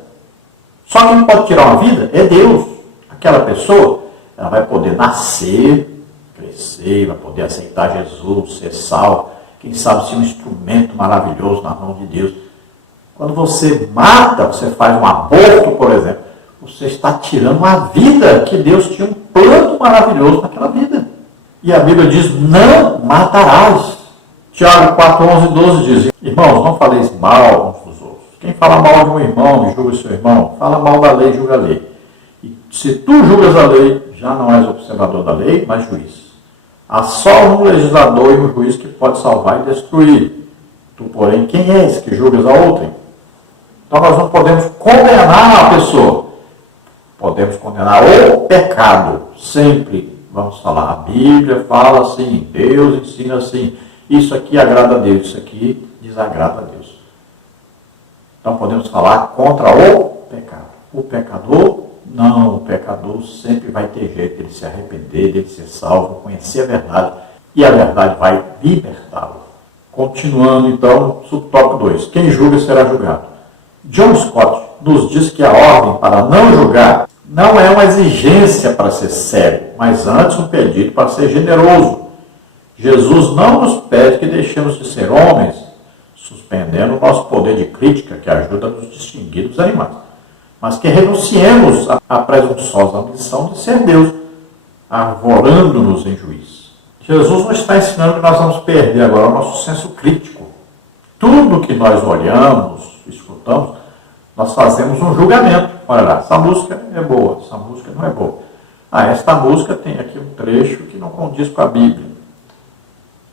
Só quem pode tirar uma vida é Deus. Aquela pessoa, ela vai poder nascer, crescer, vai poder aceitar Jesus, ser salvo. Quem sabe ser um instrumento maravilhoso na mão de Deus. Quando você mata, você faz um aborto, por exemplo, você está tirando uma vida que Deus tinha um plano maravilhoso naquela vida. E a Bíblia diz, não matarás. Tiago 4, 11 e 12 diz, irmãos, não faleis mal uns dos outros. Quem fala mal de um irmão e julga seu irmão, fala mal da lei e julga a lei. E se tu julgas a lei, já não és observador da lei, mas juiz. Há só um legislador e um juiz que pode salvar e destruir. Tu, porém, quem és que julgas a outrem? Então nós não podemos condenar a pessoa. Podemos condenar o pecado. Sempre vamos falar. A Bíblia fala assim, Deus ensina assim. Isso aqui agrada a Deus, isso aqui desagrada a Deus. Então podemos falar contra o pecado. O pecador, não, o pecador sempre vai ter jeito de se arrepender, de ser salvo, conhecer a verdade, e a verdade vai libertá-lo. Continuando então, subtópico 2. Quem julga será julgado. John Scott nos diz que a ordem para não julgar não é uma exigência para ser sério, mas antes um pedido para ser generoso. Jesus não nos pede que deixemos de ser homens, suspendendo o nosso poder de crítica que ajuda a nos distinguir dos animais, mas que renunciemos à presunçosa ambição de ser Deus, arvorando-nos em juízo. Jesus não está ensinando que nós vamos perder agora o nosso senso crítico. Tudo que nós olhamos, escutamos, nós fazemos um julgamento. Olha lá, essa música é boa, essa música não é boa. Esta música tem aqui um trecho que não condiz com a Bíblia.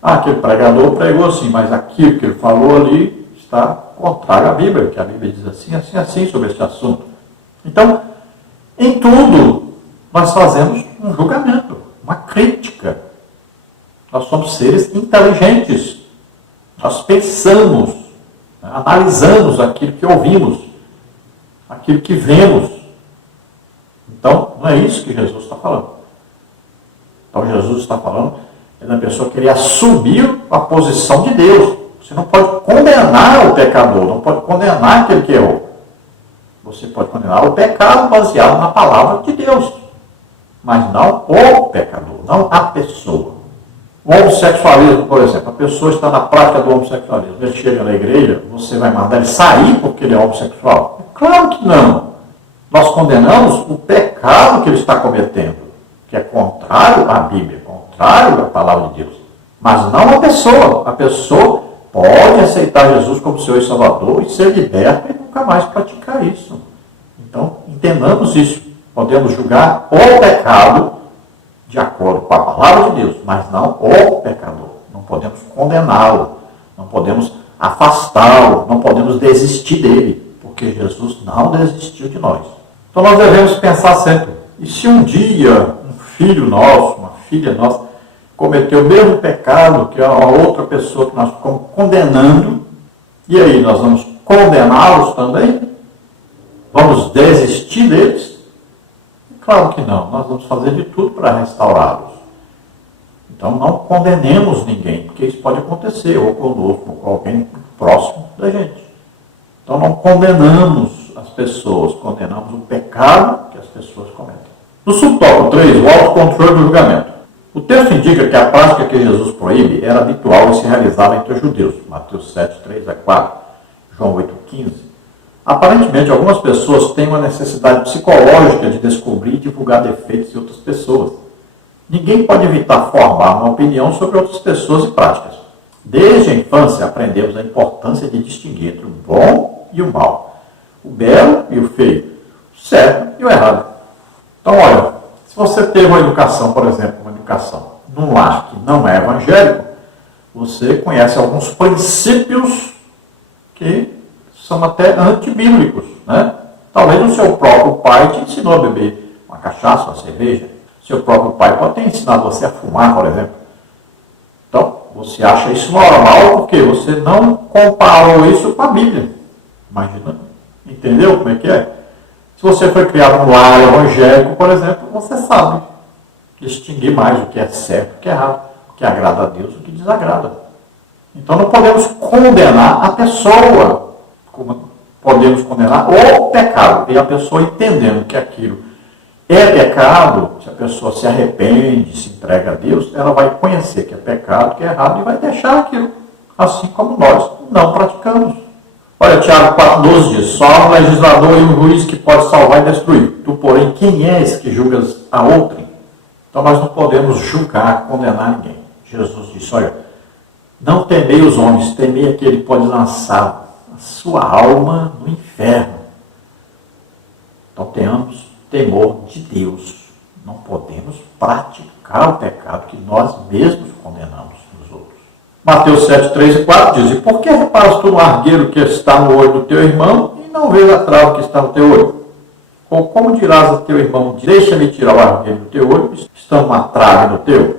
Aquele pregador pregou assim, mas aquilo que ele falou ali está contrário à Bíblia, que a Bíblia diz assim, assim, assim sobre este assunto. Então, em tudo, nós fazemos um julgamento, uma crítica. Nós somos seres inteligentes. Nós pensamos, analisamos aquilo que ouvimos, aquilo que vemos. Então, não é isso que Jesus está falando. Então, Jesus está falando da pessoa querer assumir a posição de Deus. Você não pode condenar o pecador, não pode condenar aquele que errou. Você pode condenar o pecado baseado na palavra de Deus, mas não o pecador, não a pessoa. O homossexualismo, por exemplo, a pessoa está na prática do homossexualismo, ele chega na igreja, você vai mandar ele sair porque ele é homossexual? Claro que não. Nós condenamos o pecado que ele está cometendo, que é contrário à Bíblia, contrário à palavra de Deus, mas não a pessoa. A pessoa pode aceitar Jesus como seu e Salvador e ser liberta e nunca mais praticar isso. Então, entendamos isso. Podemos julgar o pecado de acordo com a palavra de Deus, mas não o pecador. Não podemos condená-lo, não podemos afastá-lo, não podemos desistir dele, porque Jesus não desistiu de nós. Então nós devemos pensar sempre, e se um dia um filho nosso, uma filha nossa, cometeu o mesmo pecado que a outra pessoa que nós ficamos condenando, e aí nós vamos condená-los também? Vamos desistir deles? Claro que não, nós vamos fazer de tudo para restaurá-los. Então não condenemos ninguém, porque isso pode acontecer, ou conosco, ou com alguém próximo da gente. Então não condenamos as pessoas, condenamos o pecado que as pessoas cometem. No subtópico 3, o autocontrole do julgamento. O texto indica que a prática que Jesus proíbe era habitual e se realizava entre os judeus. Mateus 7, 3 a 4, João 8, 15. Aparentemente, algumas pessoas têm uma necessidade psicológica de descobrir e divulgar defeitos de outras pessoas. Ninguém pode evitar formar uma opinião sobre outras pessoas e práticas. Desde a infância, aprendemos a importância de distinguir entre o bom e o mal, o belo e o feio, o certo e o errado. Então, olha, se você teve uma educação, por exemplo, uma educação num lar que não é evangélico, você conhece alguns princípios que são até antibíblicos, né? Talvez o seu próprio pai te ensinou a beber uma cachaça, uma cerveja. Seu próprio pai pode ter ensinado você a fumar, por exemplo. Então, você acha isso normal porque você não comparou isso com a Bíblia. Imagina, entendeu como é que é? Se você foi criado num lar evangélico, por exemplo, você sabe distinguir mais o que é certo e o que é errado, o que agrada a Deus e o que desagrada. Então não podemos condenar a pessoa, como podemos condenar o pecado. E a pessoa entendendo que aquilo é pecado, se a pessoa se arrepende, se entrega a Deus, ela vai conhecer que é pecado, que é errado e vai deixar aquilo, assim como nós não praticamos. Olha, Tiago 4,12 diz, só há um legislador e um juiz que pode salvar e destruir. Tu, porém, quem és que julgas a outrem? Então nós não podemos julgar, condenar ninguém. Jesus disse, olha, não temei os homens, temei aquele que pode lançar a sua alma no inferno. Então tenhamos temor de Deus. Não podemos praticar o pecado que nós mesmos condenamos nos outros. Mateus 7, 3 e 4 diz, e por que reparas tu no argueiro que está no olho do teu irmão e não vês a trave que está no teu olho? Ou como dirás a teu irmão, deixa-me tirar o argueiro do teu olho, está uma trave no teu?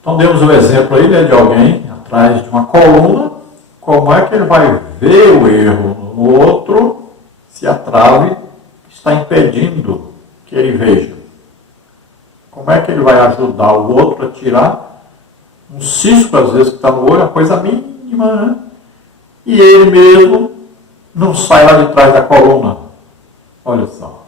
Então demos um exemplo aí, né, de alguém atrás de uma coluna, como é que ele vai ver o erro no outro se a trave está impedindo que ele veja? Como é que ele vai ajudar o outro a tirar um cisco, às vezes, que está no olho, uma coisa mínima, né? E ele mesmo não sai lá de trás da coluna. Olha só.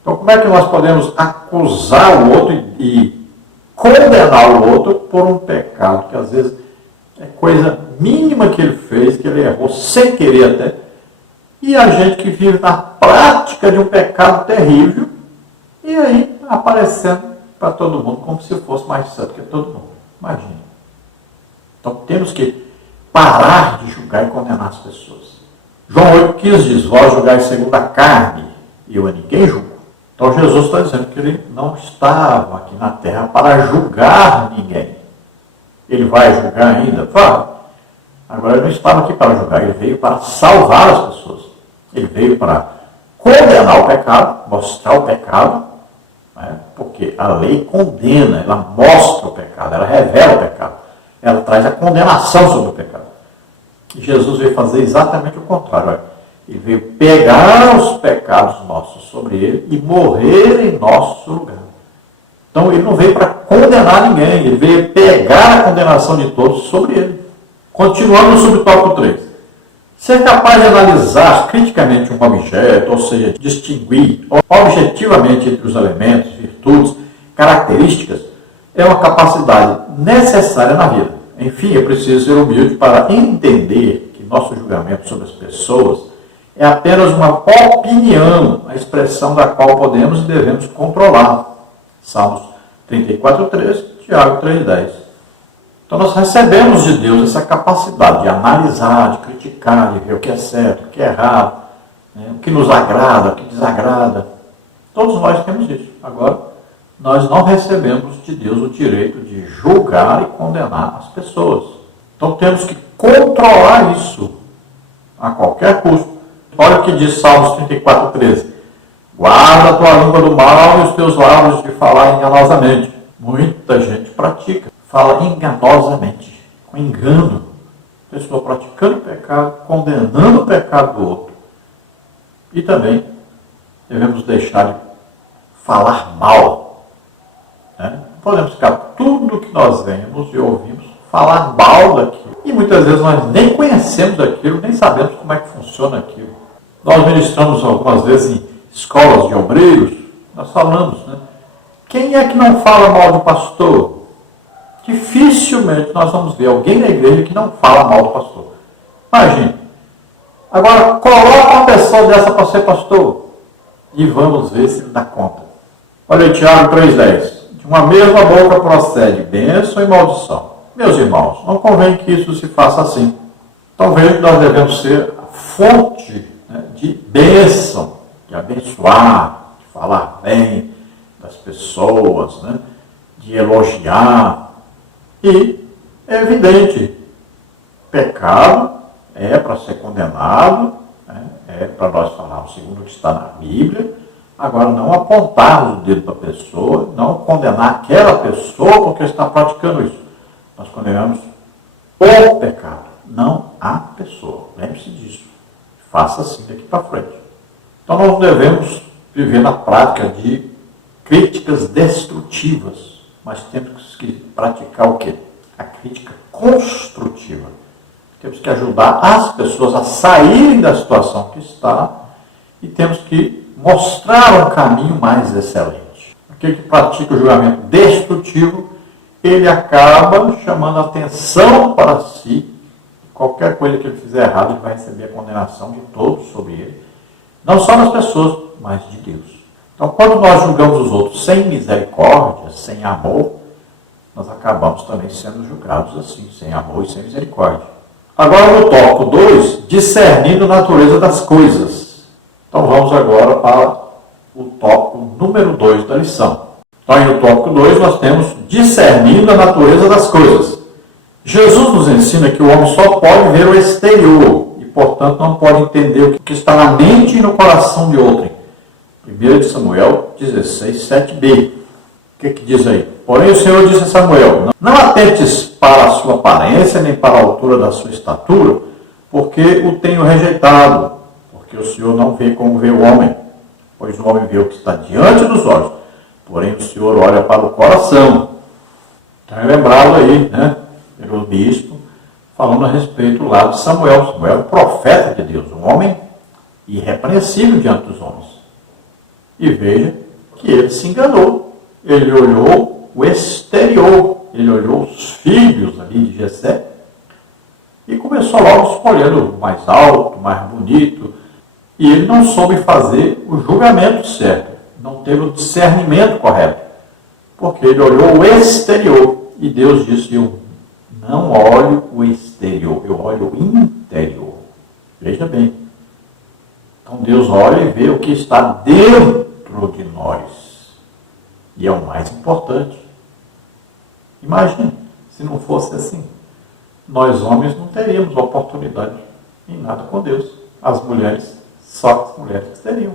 Então, como é que nós podemos acusar o outro e condenar o outro por um pecado que, às vezes, é coisa mínima que ele fez, que ele errou sem querer até, e a gente que vive na prática de um pecado terrível, e aí aparecendo para todo mundo como se fosse mais santo que todo mundo. Imagina. Então temos que parar de julgar e condenar as pessoas. João 8,15 diz, vós julgais segundo a carne, e eu a ninguém julgo. Então Jesus está dizendo que ele não estava aqui na terra para julgar ninguém. Ele vai julgar ainda? Vai. Agora ele não estava aqui para julgar, ele veio para salvar as pessoas. Ele veio para condenar o pecado, mostrar o pecado, né? Porque a lei condena, ela mostra o pecado, ela revela o pecado, ela traz a condenação sobre o pecado. E Jesus veio fazer exatamente o contrário. Olha, ele veio pegar os pecados nossos sobre ele e morrer em nosso lugar. Então ele não veio para condenar ninguém, ele veio pegar a condenação de todos sobre ele. Continuando no subtópico 3. Ser capaz de analisar criticamente um objeto, ou seja, distinguir objetivamente entre os elementos, virtudes, características, é uma capacidade necessária na vida. Enfim, é preciso ser humilde para entender que nosso julgamento sobre as pessoas é apenas uma opinião, a expressão da qual podemos e devemos controlar. Salmos 34:3, Tiago 3:10. Então nós recebemos de Deus essa capacidade de analisar, de criticar, de ver o que é certo, o que é errado, né? O que nos agrada, o que desagrada. Todos nós temos isso. Agora, nós não recebemos de Deus o direito de julgar e condenar as pessoas. Então temos que controlar isso a qualquer custo. Olha o que diz Salmos 34:13. Guarda a tua língua do mal e os teus lábios de falar enganosamente. Muita gente pratica, fala enganosamente, com engano. Pessoa praticando o pecado, condenando o pecado do outro. E também devemos deixar de falar mal. Né? Não podemos ficar tudo que nós vemos e ouvimos falar mal daquilo. E muitas vezes nós nem conhecemos aquilo, nem sabemos como é que funciona aquilo. Nós ministramos algumas vezes em escolas de obreiros, nós falamos, né? Quem é que não fala mal do pastor? Dificilmente nós vamos ver alguém na igreja que não fala mal do pastor. Imagine. Agora, coloca uma pessoa dessa para ser pastor e vamos ver se ele dá conta. Olha aí, Tiago 3,10. De uma mesma boca procede bênção e maldição. Meus irmãos, não convém que isso se faça assim. Então veja que nós devemos ser a fonte, né, de bênção, de abençoar, de falar bem das pessoas, né, de elogiar. E é evidente, pecado é para ser condenado, né, é para nós falarmos segundo o que está na Bíblia. Agora, não apontarmos o dedo para a pessoa, não condenar aquela pessoa porque está praticando isso. Nós condenamos o pecado, não a pessoa. Lembre-se disso. Faça assim daqui para frente. Então, nós devemos viver na prática de críticas destrutivas, mas temos que praticar o quê? A crítica construtiva. Temos que ajudar as pessoas a saírem da situação que está e temos que mostrar um caminho mais excelente. Aquele que pratica o julgamento destrutivo, ele acaba chamando atenção para si. Qualquer coisa que ele fizer errado, ele vai receber a condenação de todos sobre ele. Não só das pessoas, mas de Deus. Então, quando nós julgamos os outros sem misericórdia, sem amor, nós acabamos também sendo julgados assim, sem amor e sem misericórdia. Agora, no tópico 2, discernindo a natureza das coisas. Então, vamos agora para o tópico número 2 da lição. Então, aí no tópico 2, nós temos discernindo a natureza das coisas. Jesus nos ensina que o homem só pode ver o exterior e, portanto, não pode entender o que está na mente e no coração de outrem. 1 Samuel 16, 7b. O que diz aí? Porém, o Senhor disse a Samuel: não atentes para a sua aparência, nem para a altura da sua estatura, porque o tenho rejeitado. Porque o Senhor não vê como vê o homem, pois o homem vê o que está diante dos olhos, porém o Senhor olha para o coração. Então é lembrado aí, né, pelo bispo, falando a respeito lá de Samuel. Samuel é um profeta de Deus, um homem irrepreensível diante dos homens. E veja que ele se enganou. Ele olhou o exterior, ele olhou os filhos ali de Jessé e começou logo escolhendo o mais alto, o mais bonito. E ele não soube fazer o julgamento certo, não teve o discernimento correto, porque ele olhou o exterior. E Deus disse: eu não olho o exterior, eu olho o interior. Veja bem. Então Deus olha e vê o que está dentro de nós. E é o mais importante. Imagine, se não fosse assim, nós homens não teríamos oportunidade em nada com Deus. As mulheres, só as mulheres que teriam.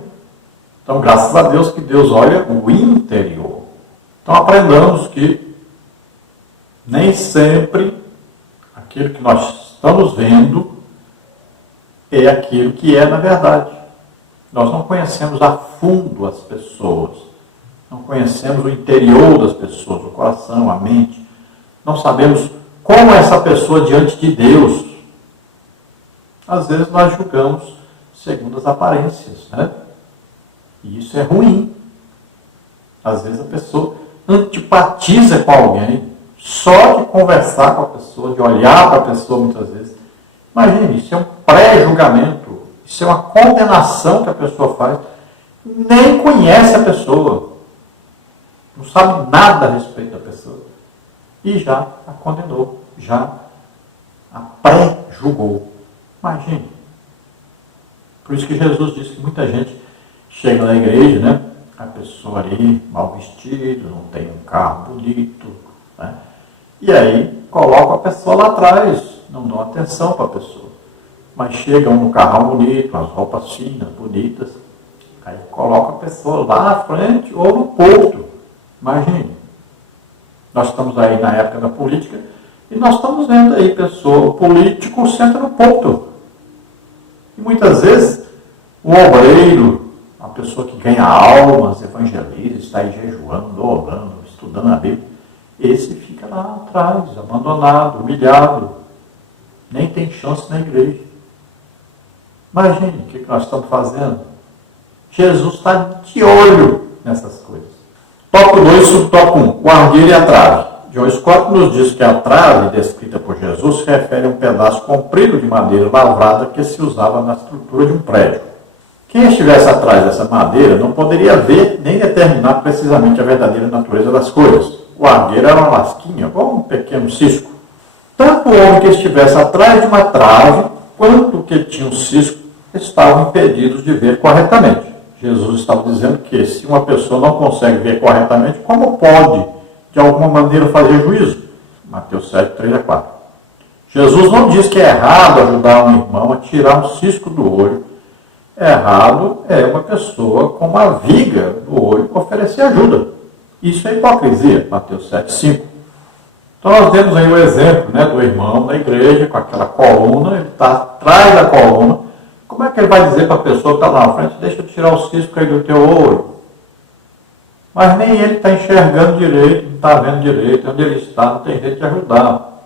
Então, graças a Deus que Deus olha o interior. Então, aprendamos que nem sempre aquilo que nós estamos vendo é aquilo que é na verdade. Nós não conhecemos a fundo as pessoas. Não conhecemos o interior das pessoas, o coração, a mente. Não sabemos como é essa pessoa diante de Deus. Às vezes nós julgamos segundo as aparências, né? E isso é ruim. Às vezes a pessoa antipatiza com alguém, só de conversar com a pessoa, de olhar para a pessoa muitas vezes. Imagine, isso é um pré-julgamento, isso é uma condenação que a pessoa faz. Nem conhece a pessoa. Não sabe nada a respeito da pessoa. E já a condenou, já a pré-julgou. Imagine. Por isso que Jesus disse que muita gente chega na igreja, né? a pessoa ali mal vestida, não tem um carro bonito, né? E aí coloca a pessoa lá atrás, não dão atenção para a pessoa. Mas chegam no carro bonito, as roupas finas, bonitas, aí coloca a pessoa lá à frente ou no púlpito. Imagine, nós estamos aí na época da política e nós estamos vendo aí pessoa, político senta no púlpito. E muitas vezes o obreiro, a pessoa que ganha almas, evangeliza, está aí jejuando, orando, estudando a Bíblia, esse fica lá atrás, abandonado, humilhado, nem tem chance na igreja. Imagine o que nós estamos fazendo. Jesus está de olho nessas coisas. Tópico 2, subtópico 1. O argueiro e a trave. John Scott nos diz que a trave, descrita por Jesus, se refere a um pedaço comprido de madeira lavrada que se usava na estrutura de um prédio. Quem estivesse atrás dessa madeira não poderia ver nem determinar precisamente a verdadeira natureza das coisas. O argueiro era uma lasquinha, ou um pequeno cisco. Tanto o homem que estivesse atrás de uma trave, quanto o que tinha um cisco, estavam impedidos de ver corretamente. Jesus estava dizendo que se uma pessoa não consegue ver corretamente, como pode, de alguma maneira, fazer juízo? Mateus 7, 3 a 4. Jesus não diz que é errado ajudar um irmão a tirar um cisco do olho. Errado é uma pessoa com uma viga no olho oferecer ajuda. Isso é hipocrisia. Mateus 7, 5. Então nós temos aí o exemplo, né, do irmão na igreja, com aquela coluna, ele está atrás da coluna. Como é que ele vai dizer para a pessoa que está lá na frente, deixa eu tirar o cisco aí do teu olho? Mas nem ele está enxergando direito, não está vendo direito, onde ele está, não tem jeito de ajudar.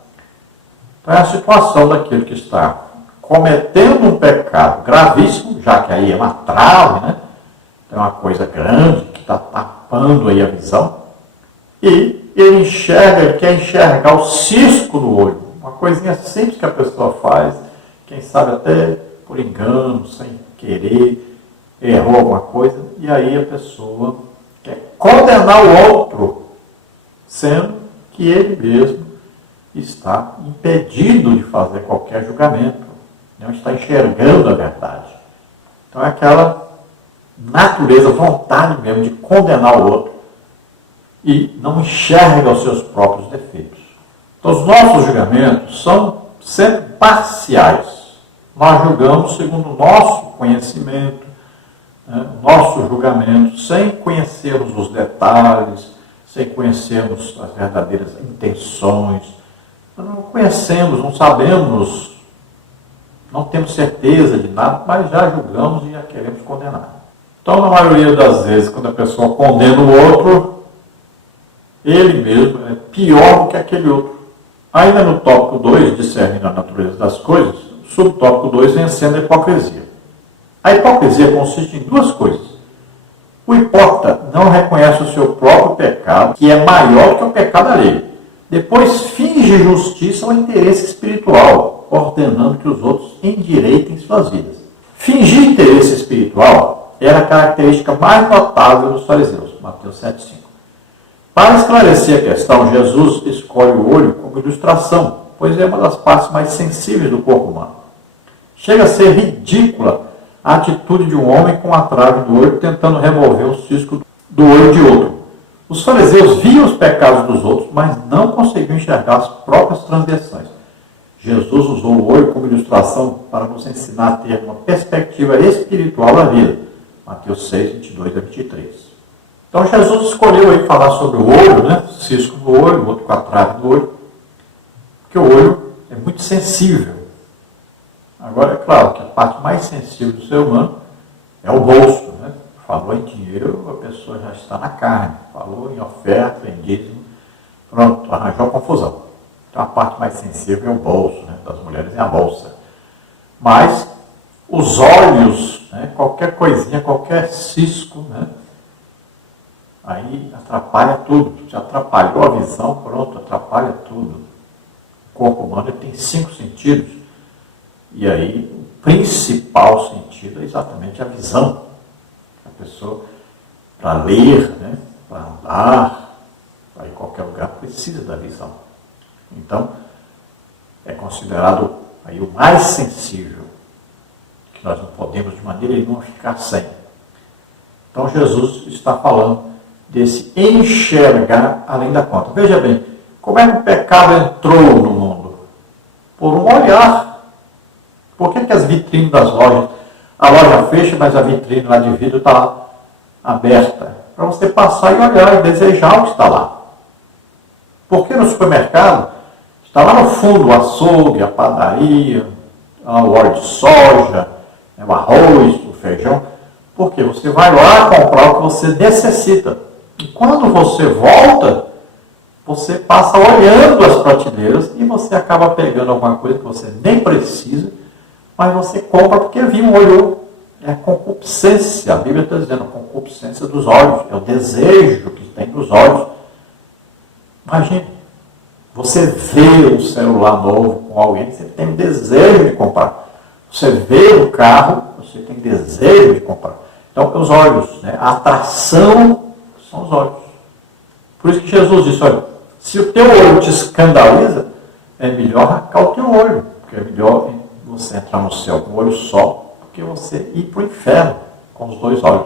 Então é a situação daquele que está cometendo um pecado gravíssimo, já que aí é uma trave, né? É uma coisa grande que está tapando aí a visão, e ele enxerga, ele quer enxergar o cisco no olho, uma coisinha simples que a pessoa faz, quem sabe até por engano, sem querer, errou alguma coisa, e aí a pessoa quer condenar o outro, sendo que ele mesmo está impedido de fazer qualquer julgamento, não está enxergando a verdade. Então é aquela natureza, vontade mesmo de condenar o outro e não enxerga os seus próprios defeitos. Então os nossos julgamentos são sempre parciais. Nós julgamos segundo o nosso conhecimento, né, nosso julgamento, sem conhecermos os detalhes, sem conhecermos as verdadeiras intenções. Nós não conhecemos, não sabemos, não temos certeza de nada, mas já julgamos e já queremos condenar. Então, na maioria das vezes, quando a pessoa condena o outro, ele mesmo é pior do que aquele outro. Ainda no tópico 2, discernindo a natureza das coisas, subtópico 2, vencendo a hipocrisia. A hipocrisia consiste em duas coisas. O hipócrita não reconhece o seu próprio pecado, que é maior que o pecado alheio. Depois finge justiça ao interesse espiritual, ordenando que os outros endireitem suas vidas. Fingir interesse espiritual era a característica mais notável dos fariseus. Mateus 7,5. Para esclarecer a questão, Jesus escolhe o olho como ilustração, pois é uma das partes mais sensíveis do corpo humano. Chega a ser ridícula a atitude de um homem com a trave do olho tentando remover o cisco do olho de outro. Os fariseus viam os pecados dos outros, mas não conseguiam enxergar as próprias transgressões. Jesus usou o olho como ilustração para nos ensinar a ter uma perspectiva espiritual da vida. Mateus 6, 22 a 23. Então Jesus escolheu aí falar sobre o olho, né? O cisco do olho, o outro com a trave do olho, porque o olho é muito sensível. Agora, é claro que a parte mais sensível do ser humano é o bolso, né? Falou em dinheiro, a pessoa já está na carne. Falou em oferta, em dízimo, pronto, arranjou a confusão. Então a parte mais sensível é o bolso, né? Das mulheres é a bolsa. Mas os olhos, né? Qualquer coisinha, qualquer cisco, né? Aí atrapalha tudo. Se atrapalhou a visão, pronto, atrapalha tudo. O corpo humano tem 5 sentidos. E aí o principal sentido é exatamente a visão. A pessoa, para ler, né, para andar, para ir em qualquer lugar, precisa da visão. Então, é considerado aí o mais sensível, que nós não podemos de maneira nenhuma ficar sem. Então Jesus está falando desse enxergar além da conta. Veja bem, como é que o pecado entrou no mundo? Por um olhar. Por que as vitrines das lojas, a loja fecha, mas a vitrine lá de vidro está aberta? Para você passar e olhar e desejar o que está lá. Porque no supermercado está lá no fundo o açougue, a padaria, o óleo de soja, o arroz, o feijão. Porque você vai lá comprar o que você necessita. E quando você volta, você passa olhando as prateleiras e você acaba pegando alguma coisa que você nem precisa, mas você compra porque viu, olhou. É concupiscência. A Bíblia está dizendo concupiscência dos olhos. É o desejo que tem dos olhos. Imagine, você vê um celular novo com alguém, você tem desejo de comprar. Você vê um carro, você tem desejo de comprar. Então, os olhos, né? A atração são os olhos. Por isso que Jesus disse, olha, se o teu olho te escandaliza, é melhor arrancar o teu olho, porque é melhor você entrar no céu com o olho só, do que você ir para o inferno com os dois olhos.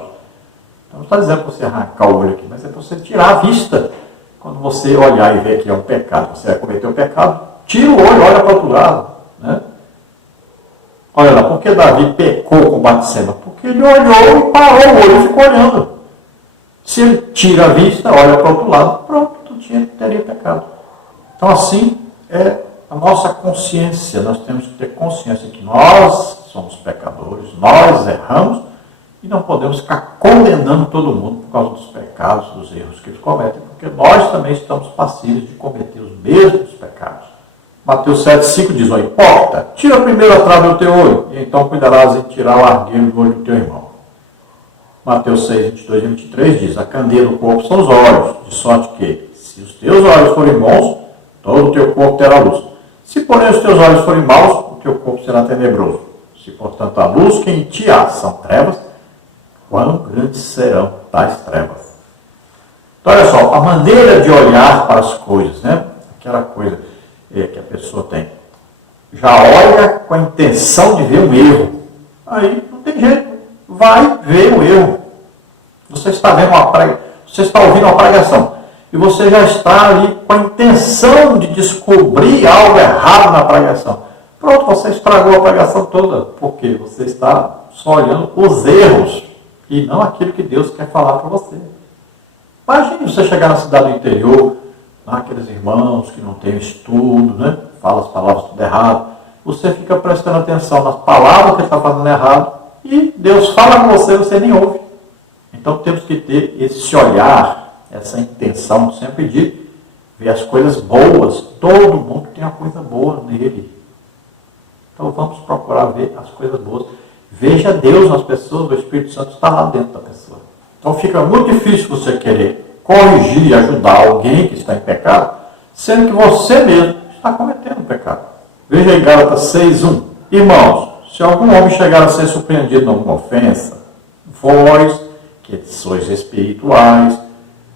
Então, não está dizendo para você arrancar o olho aqui, mas é para você tirar a vista. Quando você olhar e ver que é um pecado, você vai cometer um pecado, tira o olho, olha para o outro lado. Né? Olha lá, por que Davi pecou com Batseba? Porque ele olhou e parou o olho e ficou olhando. Se ele tira a vista, olha para o outro lado, pronto, teria pecado. Então assim é a nossa consciência. Nós temos que ter consciência que nós somos pecadores, nós erramos e não podemos ficar condenando todo mundo por causa dos pecados, dos erros que eles cometem, porque nós também estamos passíveis de cometer os mesmos pecados. Mateus 7,5 diz, ó hipócrita, tira primeiro a trave do teu olho, e então cuidarás em tirar o argueiro do olho do teu irmão. Mateus 6, 22 e 23 diz, a candeia do corpo são os olhos, de sorte que, se os teus olhos forem bons, todo o teu corpo terá luz. Se, porém, os teus olhos forem maus, o teu corpo será tenebroso. Se, portanto, a luz que em ti há são trevas, quão grandes serão tais trevas. Então, olha só, a maneira de olhar para as coisas, né? Aquela coisa que a pessoa tem, já olha com a intenção de ver um erro. Aí não tem jeito, vai ver o erro. Você está vendo você está ouvindo uma pregação e você já está ali com a intenção de descobrir algo errado na pregação. Pronto, você estragou a pregação toda, porque você está só olhando os erros e não aquilo que Deus quer falar para você. Imagine você chegar na cidade do interior, aqueles irmãos que não têm estudo, né? Fala as palavras tudo errado. Você fica prestando atenção nas palavras que ele está fazendo errado e Deus fala com você e você nem ouve. Então temos que ter esse olhar, essa intenção sempre de ver as coisas boas. Todo mundo tem uma coisa boa nele. Então vamos procurar ver as coisas boas. Veja Deus nas pessoas, o Espírito Santo está lá dentro da pessoa. Então fica muito difícil você querer corrigir e ajudar alguém que está em pecado, sendo que você mesmo está cometendo um pecado. Veja em Gálatas 6:1. Irmãos, se algum homem chegar a ser surpreendido em alguma ofensa, vós, que sois espirituais,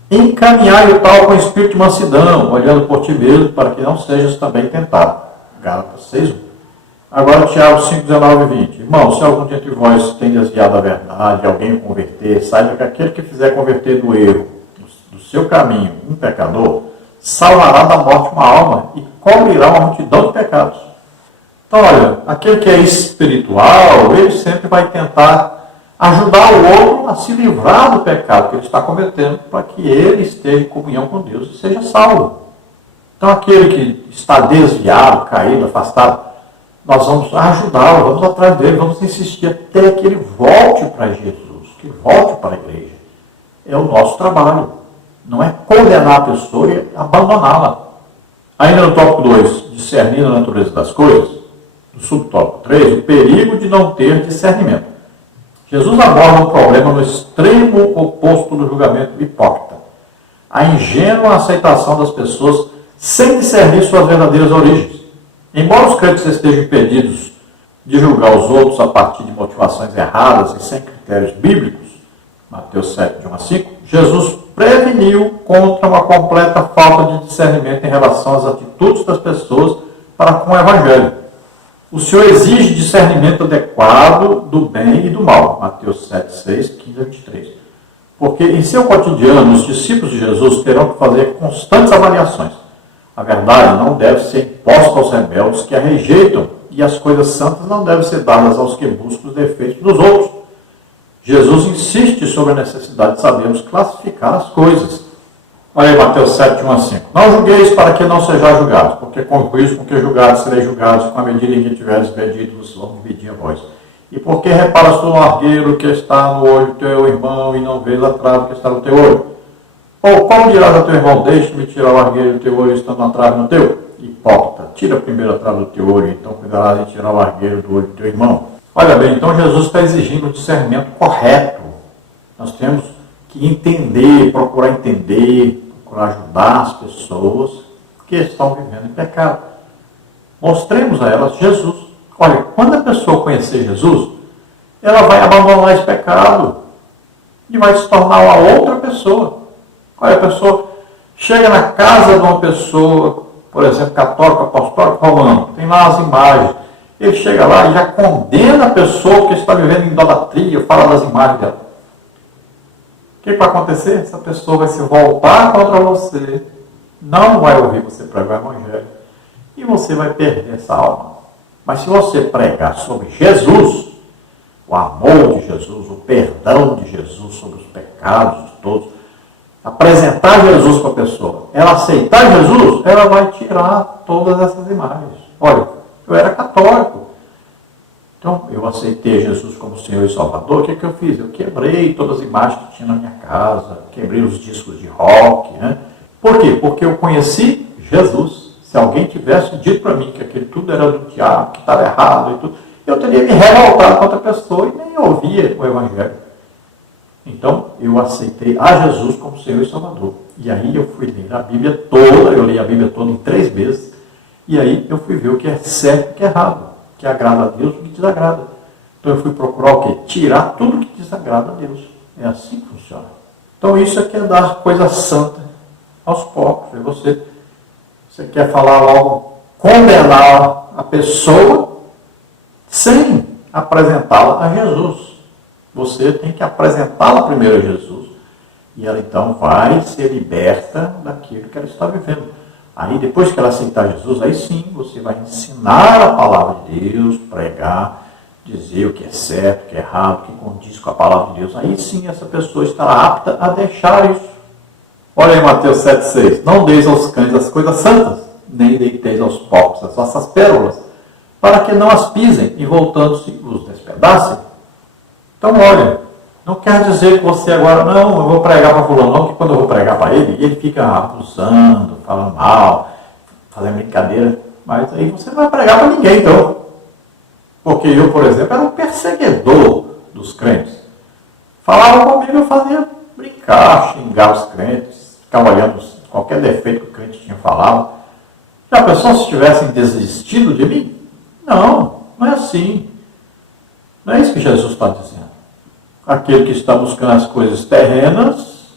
encaminhai o tal com espírito de mansidão, olhando por ti mesmo, para que não sejas também tentado. Gálatas 6:1. Agora Tiago 5:19 e 20. Irmãos, se algum dentre vós tem desviado a verdade, alguém o converter, saiba que aquele que fizer converter do erro, do seu caminho, um pecador, salvará da morte uma alma e cobrirá uma multidão de pecados. Então, olha, aquele que é espiritual, ele sempre vai tentar ajudar o outro a se livrar do pecado que ele está cometendo, para que ele esteja em comunhão com Deus e seja salvo. Então, aquele que está desviado, caído, afastado, nós vamos ajudá-lo, vamos atrás dele, vamos insistir até que ele volte para Jesus, que volte para a igreja. É o nosso trabalho. Não é condenar a pessoa e abandoná-la. Ainda no tópico 2, discernir a natureza das coisas, no subtópico 3, o perigo de não ter discernimento. Jesus aborda um problema no extremo oposto do julgamento hipócrita. A ingênua aceitação das pessoas sem discernir suas verdadeiras origens. Embora os crentes estejam impedidos de julgar os outros a partir de motivações erradas e sem critérios bíblicos, Mateus 7:1-5, Jesus preveniu contra uma completa falta de discernimento em relação às atitudes das pessoas para com o Evangelho. O Senhor exige discernimento adequado do bem e do mal. Mateus 7:6, 15-23. Porque em seu cotidiano, os discípulos de Jesus terão que fazer constantes avaliações. A verdade não deve ser imposta aos rebeldes que a rejeitam, e as coisas santas não devem ser dadas aos que buscam os defeitos dos outros. Jesus insiste sobre a necessidade de sabermos classificar as coisas. Olha aí, Mateus 7, 1 a 5. Não julgueis para que não sejais julgados, porque com o juízo com que julgados sereis julgados, com a medida em que tiveres medido, vos vão medir a vós. E por que reparas tu no argueiro que está no olho do teu irmão, e não vês a trave que está no teu olho? Ou como dirás a teu irmão, deixe-me tirar o argueiro do teu olho, estando a trave no teu? Hipócrita, tira primeiro a trave do teu olho, então cuidarás em tirar o argueiro do olho do teu irmão. Olha bem, então Jesus está exigindo o discernimento correto. Nós temos que entender, procurar ajudar as pessoas que estão vivendo em pecado. Mostremos a elas Jesus. Olha, quando a pessoa conhecer Jesus, ela vai abandonar esse pecado e vai se tornar uma outra pessoa. Olha, a pessoa chega na casa de uma pessoa, por exemplo, católico, apostólico, romano, tem lá as imagens. Ele chega lá e já condena a pessoa que está vivendo em idolatria, fala das imagens dela. O que vai acontecer? Essa pessoa vai se voltar contra você, não vai ouvir você pregar o Evangelho, e você vai perder essa alma. Mas se você pregar sobre Jesus, o amor de Jesus, o perdão de Jesus sobre os pecados todos, apresentar Jesus para a pessoa, ela aceitar Jesus, ela vai tirar todas essas imagens. Olha, eu era católico, então eu aceitei Jesus como Senhor e Salvador. O que eu fiz? Eu quebrei todas as imagens que tinha na minha casa, quebrei os discos de rock, né? Por quê? Porque eu conheci Jesus. Se alguém tivesse dito para mim que aquilo tudo era do diabo, que estava errado e tudo, eu teria me revoltado contra a pessoa e nem ouvia o Evangelho. Então, eu aceitei a Jesus como Senhor e Salvador. E aí eu fui ler a Bíblia toda, eu li a Bíblia toda em 3 vezes, e aí eu fui ver o que é certo e o que é errado, o que agrada a Deus e o que desagrada. Então eu fui procurar o quê? Tirar tudo o que desagrada a Deus. É assim que funciona. Então isso aqui é dar coisa santa aos povos. E você quer falar logo, condenar a pessoa sem apresentá-la a Jesus. Você tem que apresentá-la primeiro a Jesus. E ela então vai ser liberta daquilo que ela está vivendo. Aí depois que ela aceitar Jesus, aí sim você vai ensinar a palavra de Deus, pregar, dizer o que é certo, o que é errado, o que condiz com a palavra de Deus. Aí sim essa pessoa estará apta a deixar isso. Olha aí Mateus 7,6. Não deis aos cães as coisas santas, nem deiteis aos porcos as vossas pérolas, para que não as pisem e voltando-se os despedacem. Então olha, não quer dizer que você agora, não, eu vou pregar para fulano, não, que quando eu vou pregar para ele fica abusando, falando mal, fazendo brincadeira, mas aí você não vai pregar para ninguém, então. Porque eu, por exemplo, era um perseguidor dos crentes. Falava comigo, eu fazia brincar, xingar os crentes, ficar olhando qualquer defeito que o crente tinha falado. Já pensou se tivessem desistido de mim? Não, não é assim. Não é isso que Jesus está dizendo. Aquele que está buscando as coisas terrenas,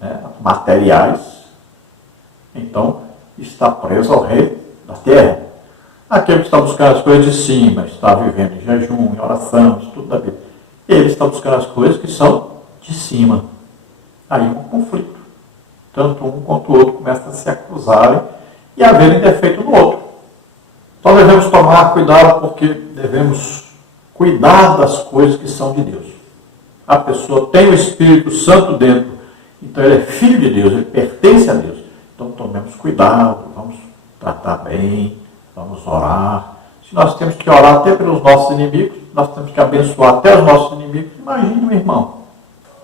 né, materiais, então está preso ao rei da terra. Aquele que está buscando as coisas de cima, está vivendo em jejum, em oração, estudo da Bíblia, ele está buscando as coisas que são de cima. Aí um conflito. Tanto um quanto o outro começam a se acusarem e haverem defeito no outro. Então devemos tomar cuidado, porque devemos cuidar das coisas que são de Deus. A pessoa tem o Espírito Santo dentro, então ele é filho de Deus, ele pertence a Deus. Então tomemos cuidado, vamos tratar bem, vamos orar. Se nós temos que orar até pelos nossos inimigos, nós temos que abençoar até os nossos inimigos, imagine, meu irmão.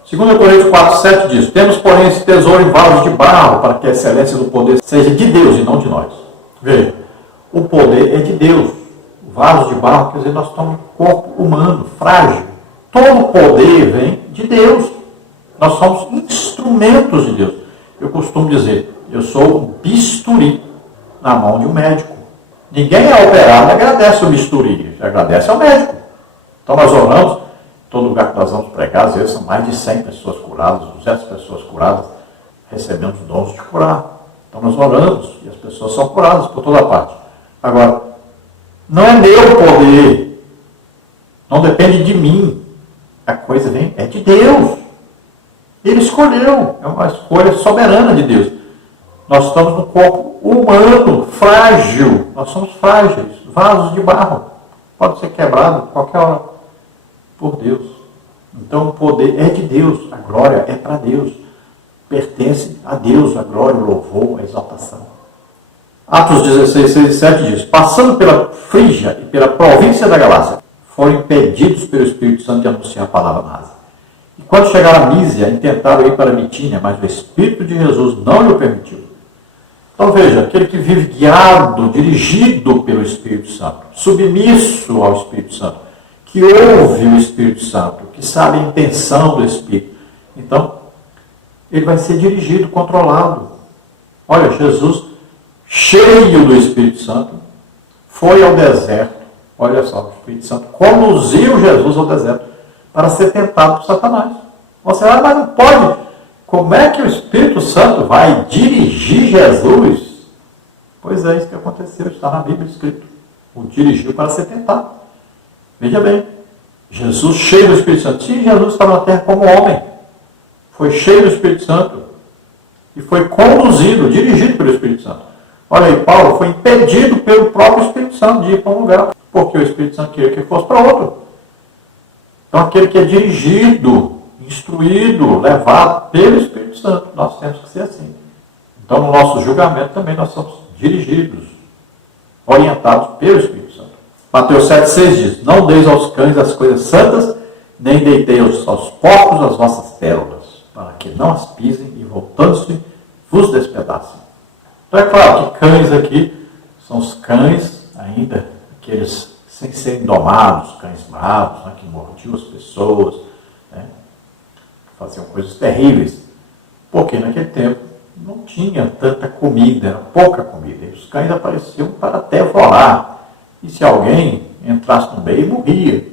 2 Coríntios 4,7 diz: temos, porém, esse tesouro em vasos de barro, para que a excelência do poder seja de Deus e não de nós. Veja, o poder é de Deus. O vaso de barro, quer dizer, nós estamos um corpo humano, frágil. Todo o poder vem de Deus. Nós somos instrumentos de Deus. Eu costumo dizer, eu sou um bisturi na mão de um médico. Ninguém é operado e agradece o bisturi, agradece ao médico. Então nós oramos, todo lugar que nós vamos pregar, às vezes são mais de 100 pessoas curadas, 200 pessoas curadas, recebemos dons de curar. Então nós oramos e as pessoas são curadas por toda parte. Agora, não é meu poder, não depende de mim. A coisa vem, é de Deus. Ele escolheu, é uma escolha soberana de Deus. Nós estamos no corpo humano, frágil. Nós somos frágeis, vasos de barro. Pode ser quebrado a qualquer hora por Deus. Então o poder é de Deus, a glória é para Deus. Pertence a Deus a glória, o louvor, a exaltação. Atos 16, 6 e 7 diz: passando pela Frígia e pela província da Galácia, foram impedidos pelo Espírito Santo de anunciar a palavra na Ásia. E quando chegaram a Mísia, intentaram ir para Bitínia, mas o Espírito de Jesus não lhe permitiu. Então veja, aquele que vive guiado, dirigido pelo Espírito Santo, submisso ao Espírito Santo, que ouve o Espírito Santo, que sabe a intenção do Espírito, então ele vai ser dirigido, controlado. Olha, Jesus, cheio do Espírito Santo, foi ao deserto. Olha só, o Espírito Santo conduziu Jesus ao deserto para ser tentado por Satanás. Você vai, mas não pode. Como é que o Espírito Santo vai dirigir Jesus? Pois é, isso que aconteceu, está na Bíblia escrito. O dirigiu para ser tentado. Veja bem, Jesus cheio do Espírito Santo. Sim, Jesus estava na terra como homem. Foi cheio do Espírito Santo. E foi conduzido, dirigido pelo Espírito Santo. Olha aí, Paulo foi impedido pelo próprio Espírito Santo de ir para um lugar, porque o Espírito Santo queria que ele fosse para outro. Então, aquele que é dirigido, instruído, levado pelo Espírito Santo, nós temos que ser assim. Então, no nosso julgamento também nós somos dirigidos, orientados pelo Espírito Santo. Mateus 7,6 diz: não deis aos cães as coisas santas, nem deiteis aos porcos as vossas pérolas, para que não as pisem e, voltando-se, vos despedacem. Então, é claro que cães aqui são os cães ainda, aqueles sem serem domados, cães bravos, né, que mordiam as pessoas, né, faziam coisas terríveis, porque naquele tempo não tinha tanta comida, era pouca comida, e os cães apareciam para devorar, e se alguém entrasse no meio, morria.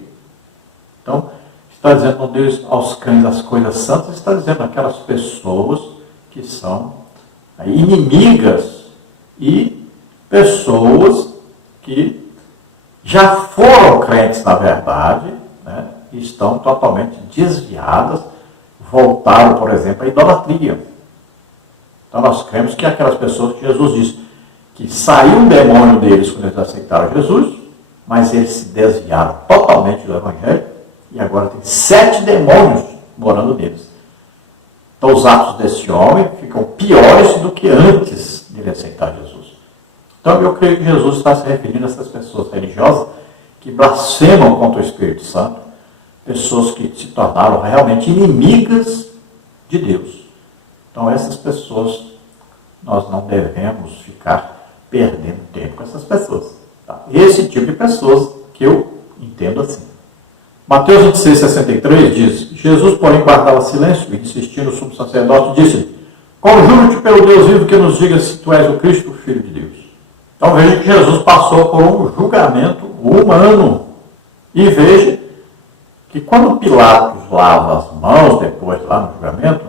Então, está dizendo, não Deus aos cães as coisas santas, está dizendo aquelas pessoas que são inimigas e pessoas que já foram crentes na verdade, né, e estão totalmente desviadas, voltaram, por exemplo, à idolatria. Então nós cremos que aquelas pessoas que Jesus disse que saiu um demônio deles quando eles aceitaram Jesus, mas eles se desviaram totalmente do Evangelho e agora tem 7 demônios morando neles. Então os atos desse homem ficam piores do que antes de ele aceitar Jesus. Então eu creio que Jesus está se referindo a essas pessoas religiosas que blasfemam contra o Espírito Santo, pessoas que se tornaram realmente inimigas de Deus. Então essas pessoas, nós não devemos ficar perdendo tempo com essas pessoas. Tá? Esse tipo de pessoas que eu entendo assim. Mateus 26, 63 diz: Jesus, porém, guardava silêncio e, insistindo no sumo sacerdote, disse-lhe: conjuro-te pelo Deus vivo que nos diga se tu és o Cristo, o Filho de Deus. Então veja que Jesus passou por um julgamento humano. E veja que quando Pilatos lava as mãos depois lá no julgamento,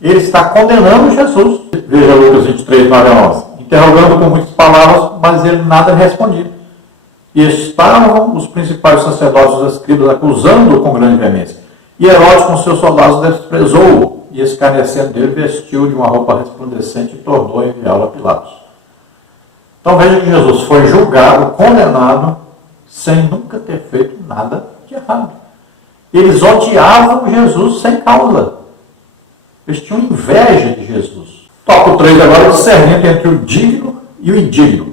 ele está condenando Jesus. Veja Lucas 23, 9 a 11. Interrogando com muitas palavras, mas ele nada respondia. E estavam os principais sacerdotes e os escribas acusando-o com grande veemência. E Herodes, com seus soldados, desprezou-o, e escarnecendo dele, vestiu de uma roupa resplandecente e tornou a enviá-lo a Pilatos. Então veja que Jesus foi julgado, condenado, sem nunca ter feito nada de errado. Eles odiavam Jesus sem causa. Eles tinham inveja de Jesus. Tópico 3 agora, discernimento entre o digno e o indigno.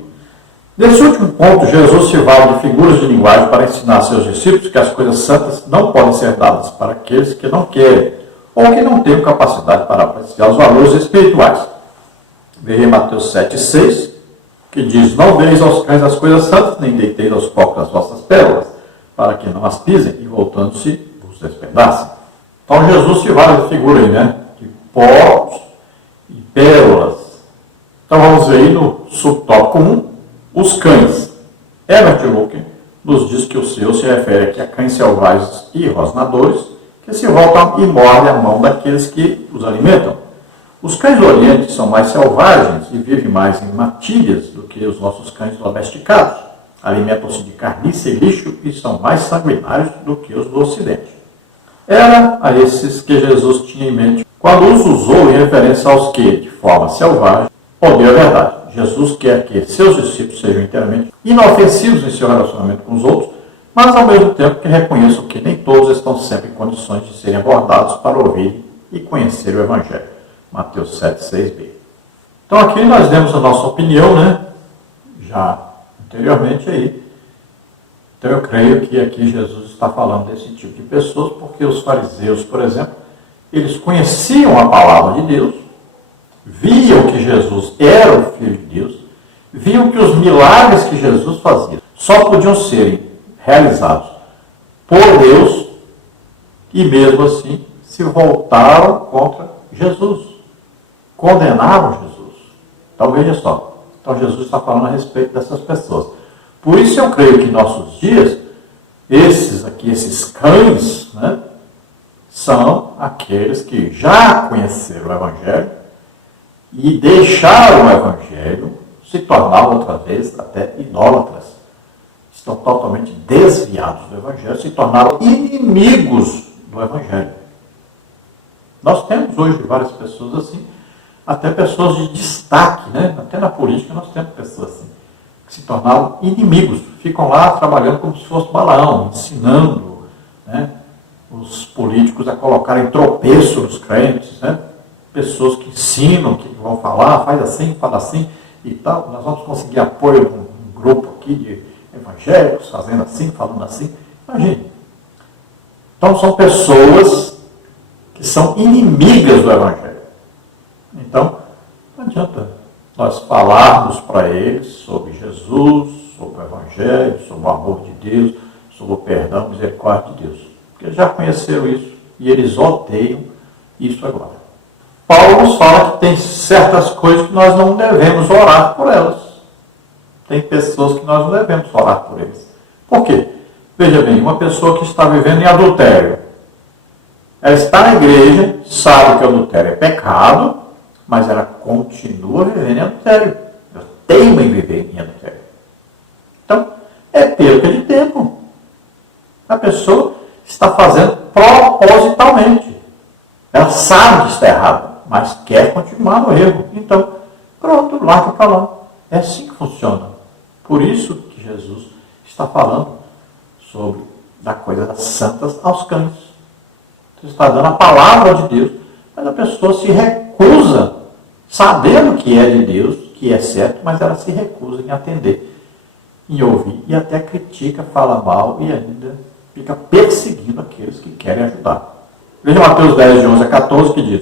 Nesse último ponto, Jesus se vale de figuras de linguagem para ensinar a seus discípulos que as coisas santas não podem ser dadas para aqueles que não querem ou que não têm capacidade para apreciar os valores espirituais. Veja Mateus 7,6, que diz: não deis aos cães as coisas santas, nem deiteis aos porcos as vossas pérolas, para que não as pisem e, voltando-se, vos despedacem. Então Jesus se vale de figura aí, né? De porcos e pérolas. Então vamos ver aí no subtópico 1, os cães. Herbert Lucken nos diz que o seu se refere aqui a cães selvagens e rosnadores que se voltam e mordem a mão daqueles que os alimentam. Os cães do Oriente são mais selvagens e vivem mais em matilhas do que os nossos cães domesticados. Alimentam-se de carniça e lixo e são mais sanguinários do que os do Ocidente. era a esses que Jesus tinha em mente quando os usou em referência aos que, de forma selvagem, odeiam a verdade. Jesus quer que seus discípulos sejam inteiramente inofensivos em seu relacionamento com os outros, mas ao mesmo tempo que reconheçam que nem todos estão sempre em condições de serem abordados para ouvir e conhecer o Evangelho. Mateus 7:6b. Então aqui nós demos a nossa opinião, né? Já anteriormente aí. Então eu creio que aqui Jesus está falando desse tipo de pessoas, porque os fariseus, por exemplo, eles conheciam a palavra de Deus, viam que Jesus era o Filho de Deus, viam que os milagres que Jesus fazia só podiam ser realizados por Deus, e mesmo assim se voltaram contra Jesus, condenaram Jesus. Então veja só, então Jesus está falando a respeito dessas pessoas. Por isso eu creio que em nossos dias, esses cães, né, são aqueles que já conheceram o Evangelho e deixaram o Evangelho, se tornaram outra vez até idólatras. Estão totalmente desviados do Evangelho, se tornaram inimigos do Evangelho. Nós temos hoje várias pessoas assim, até pessoas de destaque, né? Até na política nós temos pessoas assim, que se tornaram inimigos, ficam lá trabalhando como se fosse Balaão, ensinando, né, os políticos a colocarem tropeço nos crentes, né? Pessoas que ensinam, que vão falar, faz assim, fala assim e tal. Nós vamos conseguir apoio de um grupo aqui de evangélicos, fazendo assim, falando assim. Imagine. Então são pessoas que são inimigas do Evangelho. Então, não adianta nós falarmos para eles sobre Jesus, sobre o Evangelho, sobre o amor de Deus, sobre o perdão e misericórdia de Deus. Porque eles já conheceram isso e eles odeiam isso agora. Paulo nos fala que tem certas coisas que nós não devemos orar por elas. Tem pessoas que nós não devemos orar por eles. Por quê? Veja bem, uma pessoa que está vivendo em adultério, ela está na igreja, sabe que o adultério é pecado, mas ela continua vivendo em adultério. Ela teima em viver em adultério. Então, é perca de tempo. A pessoa está fazendo propositalmente. Ela sabe que está errado, mas quer continuar no erro. Então, pronto, larga para lá. É assim que funciona. Por isso que Jesus está falando sobre a coisa das santas aos cães. Você está dando a palavra de Deus, mas a pessoa se recusa, sabendo que é de Deus, que é certo, mas ela se recusa em atender, em ouvir, e até critica, fala mal e ainda fica perseguindo aqueles que querem ajudar. Veja Mateus 10, de 11 a 14, que diz: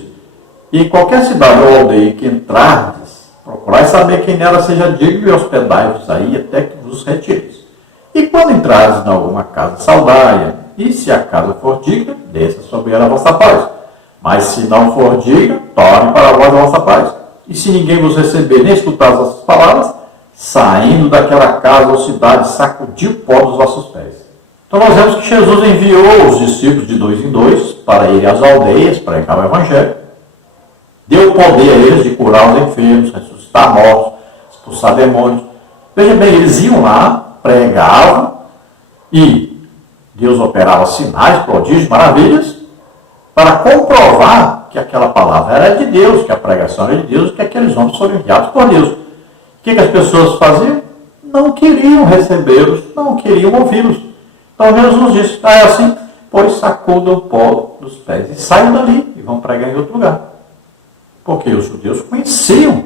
E em qualquer cidade ou aldeia que entrardes, procurai saber quem nela seja digno e hospedai-vos aí até que vos retireis. E quando entrares em alguma casa, saudai-a, e se a casa for digna, desça sobre ela a vossa paz. Mas se não for digna, torne para vós a vossa paz. E se ninguém vos receber nem escutar as vossas palavras, saindo daquela casa ou cidade, sacudiu o pó dos vossos pés. Então nós vemos que Jesus enviou os discípulos de 2 em 2 para irem às aldeias, pregar o Evangelho. Deu poder a eles de curar os enfermos, ressuscitar mortos, expulsar demônios. Veja bem, eles iam lá, pregavam, e Deus operava sinais, prodígios, maravilhas, para comprovar que aquela palavra era de Deus, que a pregação era de Deus, que aqueles homens foram enviados por Deus. O que as pessoas faziam? Não queriam recebê-los, não queriam ouvi-los. Então Jesus disse: é assim, pois sacudam o pó dos pés e saiam dali e vão pregar em outro lugar. Porque os judeus conheciam,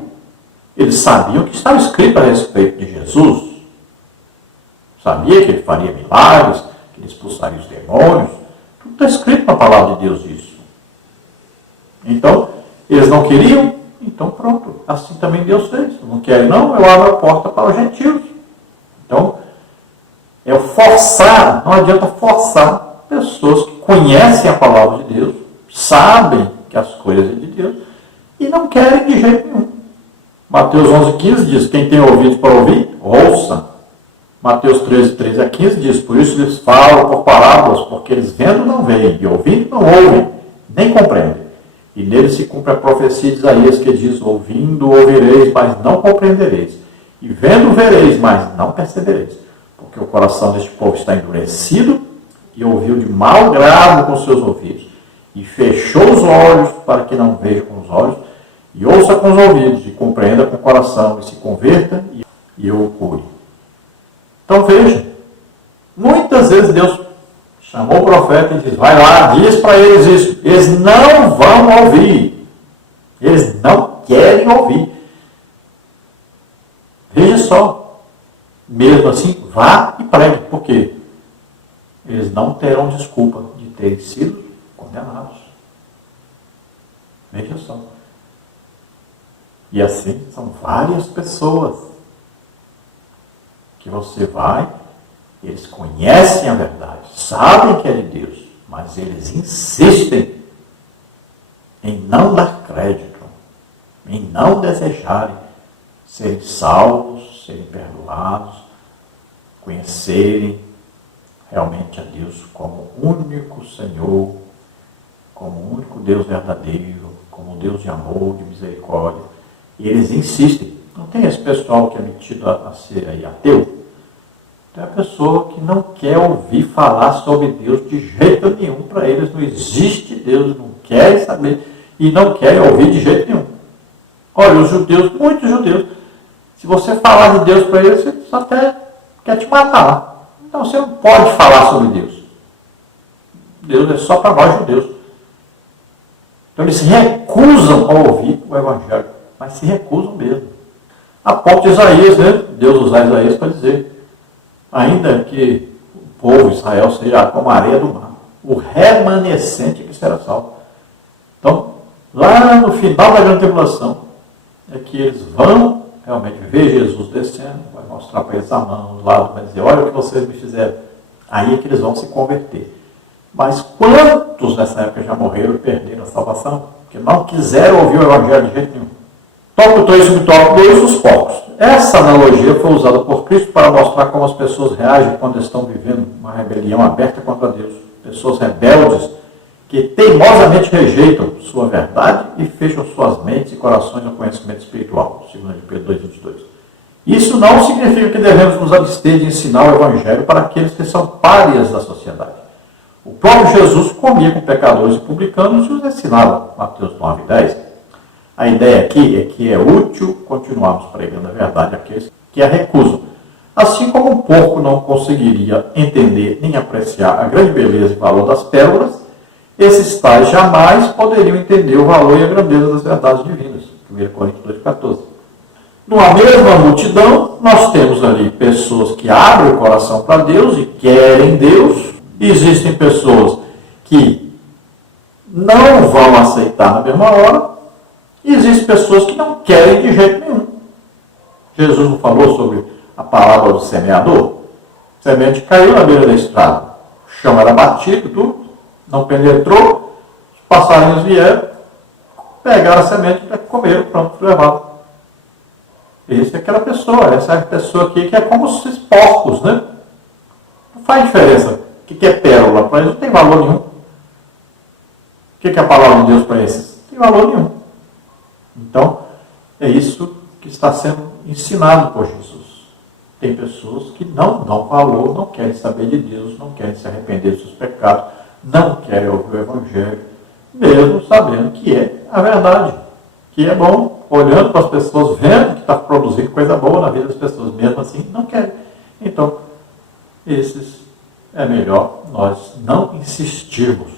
eles sabiam que estava escrito a respeito de Jesus. Sabia que ele faria milagres, que ele expulsaria os demônios. Tudo está escrito na palavra de Deus isso. Então, eles não queriam, então pronto. Assim também Deus fez. Não querem não, eu abro a porta para os gentios. Então, é o forçar, não adianta forçar pessoas que conhecem a palavra de Deus, sabem que as coisas são de Deus, e não querem de jeito nenhum. Mateus 11:15 diz: quem tem ouvido para ouvir, ouça. Mateus 13 a 15 diz: por isso lhes falo por parábolas, porque eles vendo não veem, e ouvindo não ouvem, nem compreendem. E nele se cumpre a profecia de Isaías, que diz: ouvindo ouvireis, mas não compreendereis, e vendo vereis, mas não percebereis. Porque o coração deste povo está endurecido, e ouviu de mau grado com seus ouvidos, e fechou os olhos para que não veja com os olhos, e ouça com os ouvidos, e compreenda com o coração, e se converta, e eu o cure. Então veja, muitas vezes Deus chamou o profeta e diz, vai lá, diz para eles isso. Eles não vão ouvir. Eles não querem ouvir. Veja só. Mesmo assim, vá e pregue. Por quê? Eles não terão desculpa de terem sido condenados. Veja só. E assim, são várias pessoas que você vai, eles conhecem a verdade, sabem que é de Deus, mas eles insistem em não dar crédito, em não desejarem serem salvos, serem perdoados, conhecerem realmente a Deus como único Senhor, como único Deus verdadeiro, como Deus de amor, de misericórdia. E eles insistem. Não tem esse pessoal que é metido a ser aí ateu? Tem a pessoa que não quer ouvir falar sobre Deus de jeito nenhum. Para eles não existe Deus, não querem saber e não querem ouvir de jeito nenhum. Olha, os judeus, muitos judeus, se você falar de Deus para eles, eles até quer te matar. Então você não pode falar sobre Deus. Deus é só para nós judeus. Então eles se recusam a ouvir o Evangelho, mas se recusam mesmo. A ponto de Isaías, né? Deus usar Isaías para dizer, ainda que o povo de Israel seja como a areia do mar, o remanescente que será salvo. Então, lá no final da grande tribulação, é que eles vão realmente ver Jesus descendo, vai mostrar para eles a mão, os lados, vai dizer, olha o que vocês me fizeram. Aí é que eles vão se converter. Mas quantos nessa época já morreram e perderam a salvação? Porque não quiseram ouvir o Evangelho de jeito nenhum. Tópico 3, subtópico 2, os porcos. Essa analogia foi usada por Cristo para mostrar como as pessoas reagem quando estão vivendo uma rebelião aberta contra Deus. Pessoas rebeldes que teimosamente rejeitam sua verdade e fecham suas mentes e corações ao conhecimento espiritual. 2 Pedro 2,22. Isso não significa que devemos nos abster de ensinar o Evangelho para aqueles que são párias da sociedade. O próprio Jesus comia com pecadores e publicanos e os ensinava. Mateus 9:10. A ideia aqui é que é útil continuarmos pregando a verdade àqueles que a recusam. Assim como um porco não conseguiria entender nem apreciar a grande beleza e valor das pérolas, esses tais jamais poderiam entender o valor e a grandeza das verdades divinas. 1 Coríntios 2,14. Numa mesma multidão, nós temos ali pessoas que abrem o coração para Deus e querem Deus. Existem pessoas que não vão aceitar na mesma hora. E existem pessoas que não querem de jeito nenhum. Jesus não falou sobre a parábola do semeador? A semente caiu na beira da estrada. O chão era batido, tudo. Não penetrou. Os passarinhos vieram, pegaram a semente e comeram, pronto, levaram. Essa é aquela pessoa. Essa é a pessoa aqui que é como esses porcos, né? Não faz diferença. O que é pérola? Para eles não tem valor nenhum. O que é a palavra de Deus para esses? Não tem valor nenhum. Então, é isso que está sendo ensinado por Jesus. Tem pessoas que não dão valor, não querem saber de Deus, não querem se arrepender dos seus pecados, não querem ouvir o Evangelho, mesmo sabendo que é a verdade, que é bom, olhando para as pessoas, vendo que está produzindo coisa boa na vida das pessoas, mesmo assim, não querem. Então, esses é melhor nós não insistirmos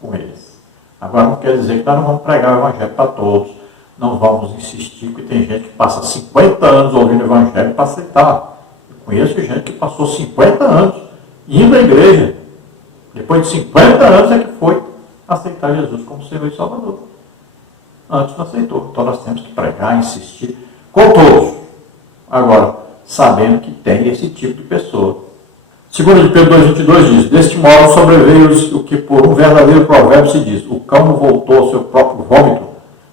com eles. Agora não quer dizer que nós não vamos pregar o Evangelho para todos, não vamos insistir, porque tem gente que passa 50 anos ouvindo o Evangelho para aceitar. Eu conheço gente que passou 50 anos indo à igreja, depois de 50 anos é que foi aceitar Jesus como Senhor e Salvador. Antes não aceitou. Então nós temos que pregar, insistir com todos. Agora, sabendo que tem esse tipo de pessoa. 2 Pedro 2,22 diz, deste modo sobreveio o que por um verdadeiro provérbio se diz, o cão voltou ao seu próprio vômito,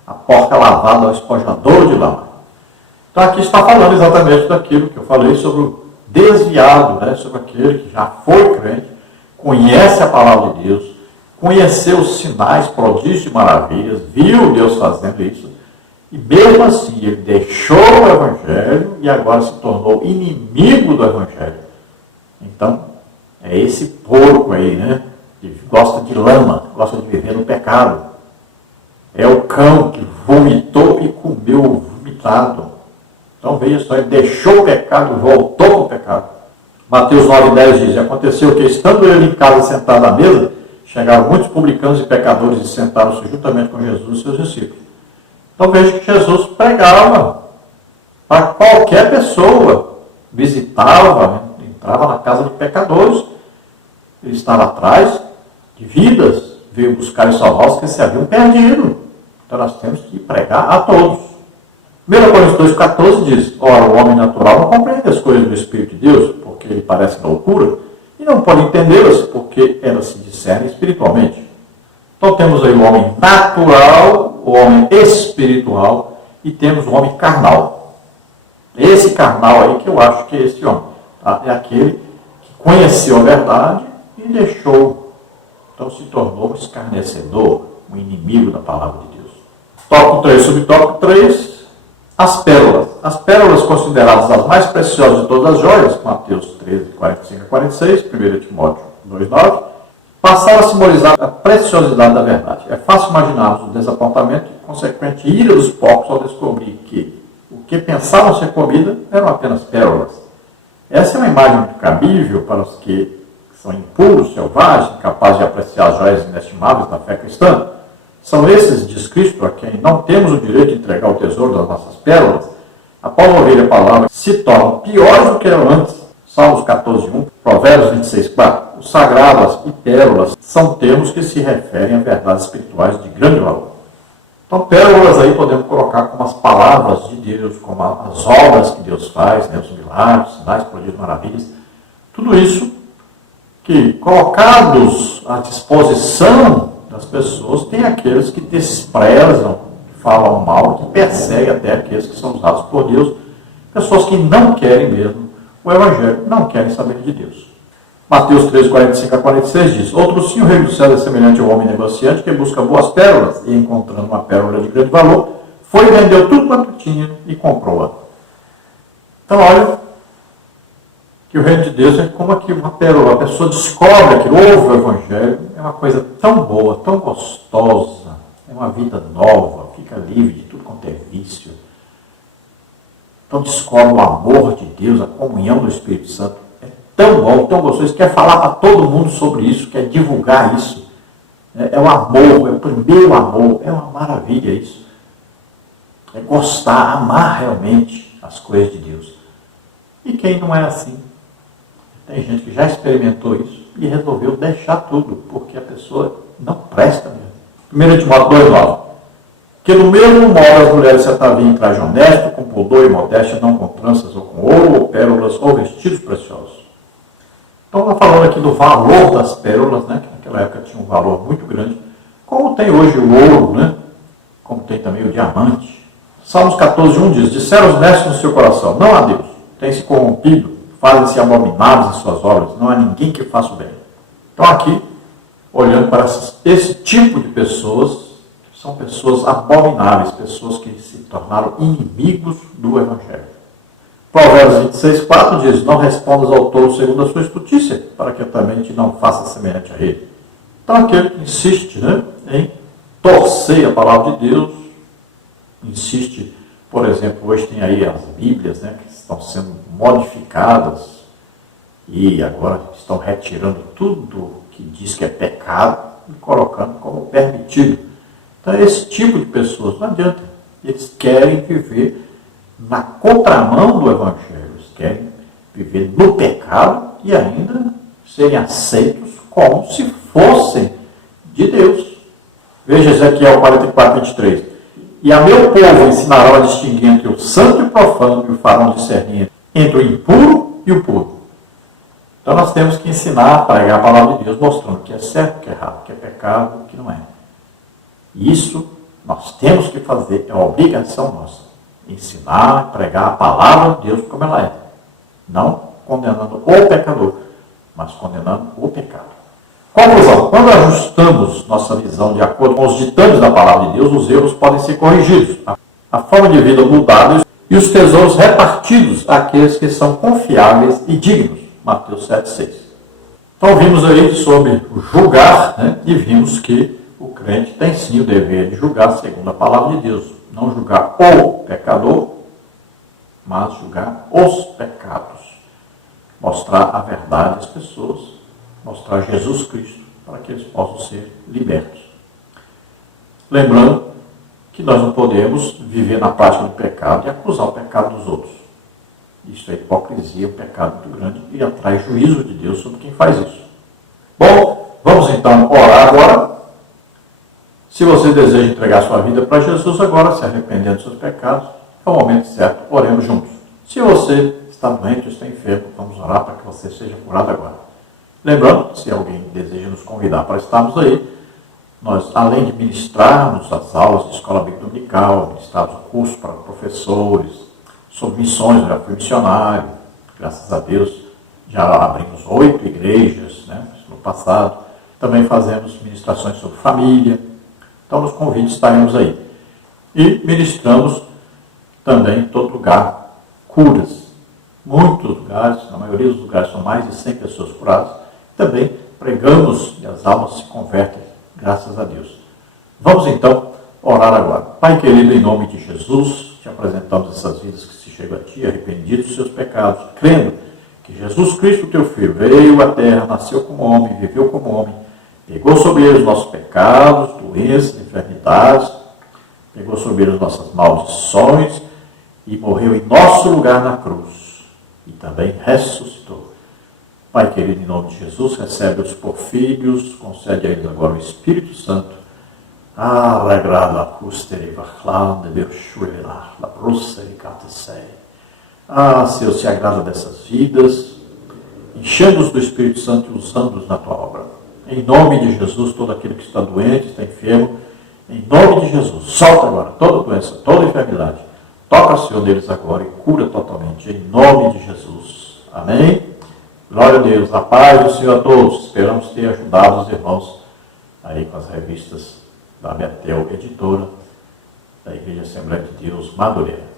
a porca lavada ao espojador de lama. Então aqui está falando exatamente daquilo que eu falei sobre o desviado, né? Sobre aquele que já foi crente, conhece a palavra de Deus, conheceu os sinais, prodígios e maravilhas, viu Deus fazendo isso, e mesmo assim ele deixou o Evangelho e agora se tornou inimigo do Evangelho. Então, É esse porco aí, né? Que gosta de lama, gosta de viver no pecado. É o cão que vomitou e comeu o vomitado. Então veja só, ele deixou o pecado, voltou para o pecado. Mateus 9,10 diz: aconteceu que, estando ele em casa sentado à mesa, chegaram muitos publicanos e pecadores e sentaram-se juntamente com Jesus e seus discípulos. Então veja que Jesus pregava para qualquer pessoa, visitava, entrava na casa de pecadores, ele estava atrás de vidas, veio buscar e salvar os que se haviam perdido. Então nós temos que pregar a todos. 1 Coríntios 2,14 diz: ora, o homem natural não compreende as coisas do Espírito de Deus, porque ele parece loucura, e não pode entendê-las, porque elas se discernem espiritualmente. Então temos aí o homem natural, o homem espiritual, e temos o homem carnal. Esse carnal aí que eu acho que é esse homem. Tá? É aquele que conheceu a verdade e deixou. Então se tornou um escarnecedor, um inimigo da palavra de Deus. Tópico 3, subtópico 3, as pérolas. As pérolas consideradas as mais preciosas de todas as joias, Mateus 13, 45 a 46, 1 Timóteo 2, 9, passaram a simbolizar a preciosidade da verdade. É fácil imaginarmos o desapontamento e consequente ira dos porcos ao descobrir que o que pensavam ser comida eram apenas pérolas. Essa é uma imagem muito cabível para os que são impuros, selvagens, incapazes de apreciar as joias inestimáveis da fé cristã. São esses, diz Cristo, a quem não temos o direito de entregar o tesouro das nossas pérolas. Após ouvir a palavra, se tornam piores do que eram antes. Salmos 14:1, Provérbios 26:4. Os sagrados e pérolas são termos que se referem a verdades espirituais de grande valor. Então, pérolas aí podemos colocar como as palavras de Deus, como as obras que Deus faz, né, os milagres, sinais, prodígios, maravilhas. Tudo isso que, colocados à disposição das pessoas, tem aqueles que desprezam, que falam mal, que perseguem até aqueles que são usados por Deus, pessoas que não querem mesmo o Evangelho, não querem saber de Deus. Mateus 13, 45 a 46 diz: outro sim, o reino do céu é semelhante ao homem negociante que busca boas pérolas, e encontrando uma pérola de grande valor, foi e vendeu tudo quanto tinha e comprou-a. Então olha, que o reino de Deus é como aqui uma pérola. A pessoa descobre que ouve o Evangelho, é uma coisa tão boa, tão gostosa, é uma vida nova, fica livre de tudo quanto é vício. Então descobre o amor de Deus, a comunhão do Espírito Santo. É tão bom, tão gostoso, quer falar para todo mundo sobre isso, quer divulgar isso. É o amor, é o primeiro amor, é uma maravilha isso. É gostar, amar realmente as coisas de Deus. E quem não é assim? Tem gente que já experimentou isso e resolveu deixar tudo, porque a pessoa não presta mesmo. 1 Timóteo 2,9. Que do mesmo modo as mulheres se ataviam em traje honesto, com pudor e modéstia, não com tranças ou com ouro, ou pérolas, ou vestidos preciosos. Então está falando aqui do valor das pérolas, né, que naquela época tinha um valor muito grande, como tem hoje o ouro, né, como tem também o diamante. Salmos 14:1 diz: disseram os mestres no seu coração, não há Deus, tem se corrompido, fazem-se abomináveis em suas obras, não há ninguém que faça o bem. Então aqui, olhando para esse tipo de pessoas, são pessoas abomináveis, pessoas que se tornaram inimigos do Evangelho. Provérbios 26:4 diz: não respondas ao tolo segundo a sua estutícia, para que também te não faça semelhante a ele. Então aquele que insiste, né, em torcer a palavra de Deus, insiste, por exemplo, hoje tem aí as Bíblias, né, que estão sendo modificadas e agora estão retirando tudo que diz que é pecado e colocando como permitido. Então esse tipo de pessoas não adianta. Eles querem viver na contramão do Evangelho. Eles querem viver no pecado e ainda serem aceitos como se fossem de Deus. Veja Ezequiel 44:23. E a meu povo ensinarão a distinguir entre o santo e o profano, e o farão discernir entre o impuro e o puro. Então nós temos que ensinar a pregar a palavra de Deus, mostrando que é certo, que é errado, que é pecado, que não é. Isso nós temos que fazer, é uma obrigação nossa. Ensinar, pregar a palavra de Deus como ela é. Não condenando o pecador, mas condenando o pecado. Conclusão: quando ajustamos nossa visão de acordo com os ditames da palavra de Deus, os erros podem ser corrigidos, a forma de vida mudada e os tesouros repartidos àqueles que são confiáveis e dignos. Mateus 7:6. Então vimos aí sobre o julgar, né? E vimos que o crente tem sim o dever de julgar segundo a palavra de Deus. Não julgar o pecador, mas julgar os pecados. Mostrar a verdade às pessoas, mostrar Jesus Cristo, para que eles possam ser libertos. Lembrando que nós não podemos viver na prática do pecado e acusar o pecado dos outros. Isso é hipocrisia, um pecado muito grande, e atrai juízo de Deus sobre quem faz isso. Bom, vamos então orar agora. Se você deseja entregar sua vida para Jesus agora, se arrependendo dos seus pecados, é o momento certo, oremos juntos. Se você está doente ou está enfermo, vamos orar para que você seja curado agora. Lembrando, se alguém deseja nos convidar para estarmos aí, nós, além de ministrarmos as aulas de escola bíblica dominical, ministrarmos o curso para professores, sobre missões, eu já fui missionário, graças a Deus, já abrimos 8 igrejas, né, no passado. Também fazemos ministrações sobre família. Então, nos convites estaremos aí. E ministramos também em todo lugar curas. Muitos lugares, na maioria dos lugares, são mais de 100 pessoas curadas. Também pregamos e as almas se convertem, graças a Deus. Vamos então orar agora. Pai querido, em nome de Jesus, te apresentamos essas vidas que se chegam a ti, arrependidos dos seus pecados, crendo que Jesus Cristo, teu Filho, veio à terra, nasceu como homem, viveu como homem, pegou sobre ele os nossos pecados, doenças, enfermidades, pegou sobre ele as nossas maldições e morreu em nosso lugar na cruz. E também ressuscitou. Pai querido, em nome de Jesus, recebe-os por filhos, concede a eles agora o Espírito Santo. Senhor, se agrada dessas vidas, enchendo-os do Espírito Santo e usando-os na tua obra. Em nome de Jesus, todo aquele que está doente, está enfermo, em nome de Jesus, solta agora toda doença, toda enfermidade. Toca, Senhor, neles agora e cura totalmente, em nome de Jesus. Amém? Glória a Deus. A paz do Senhor a todos. Esperamos ter ajudado os irmãos aí com as revistas da Betel Editora, da Igreja Assembleia de Deus, Madureira.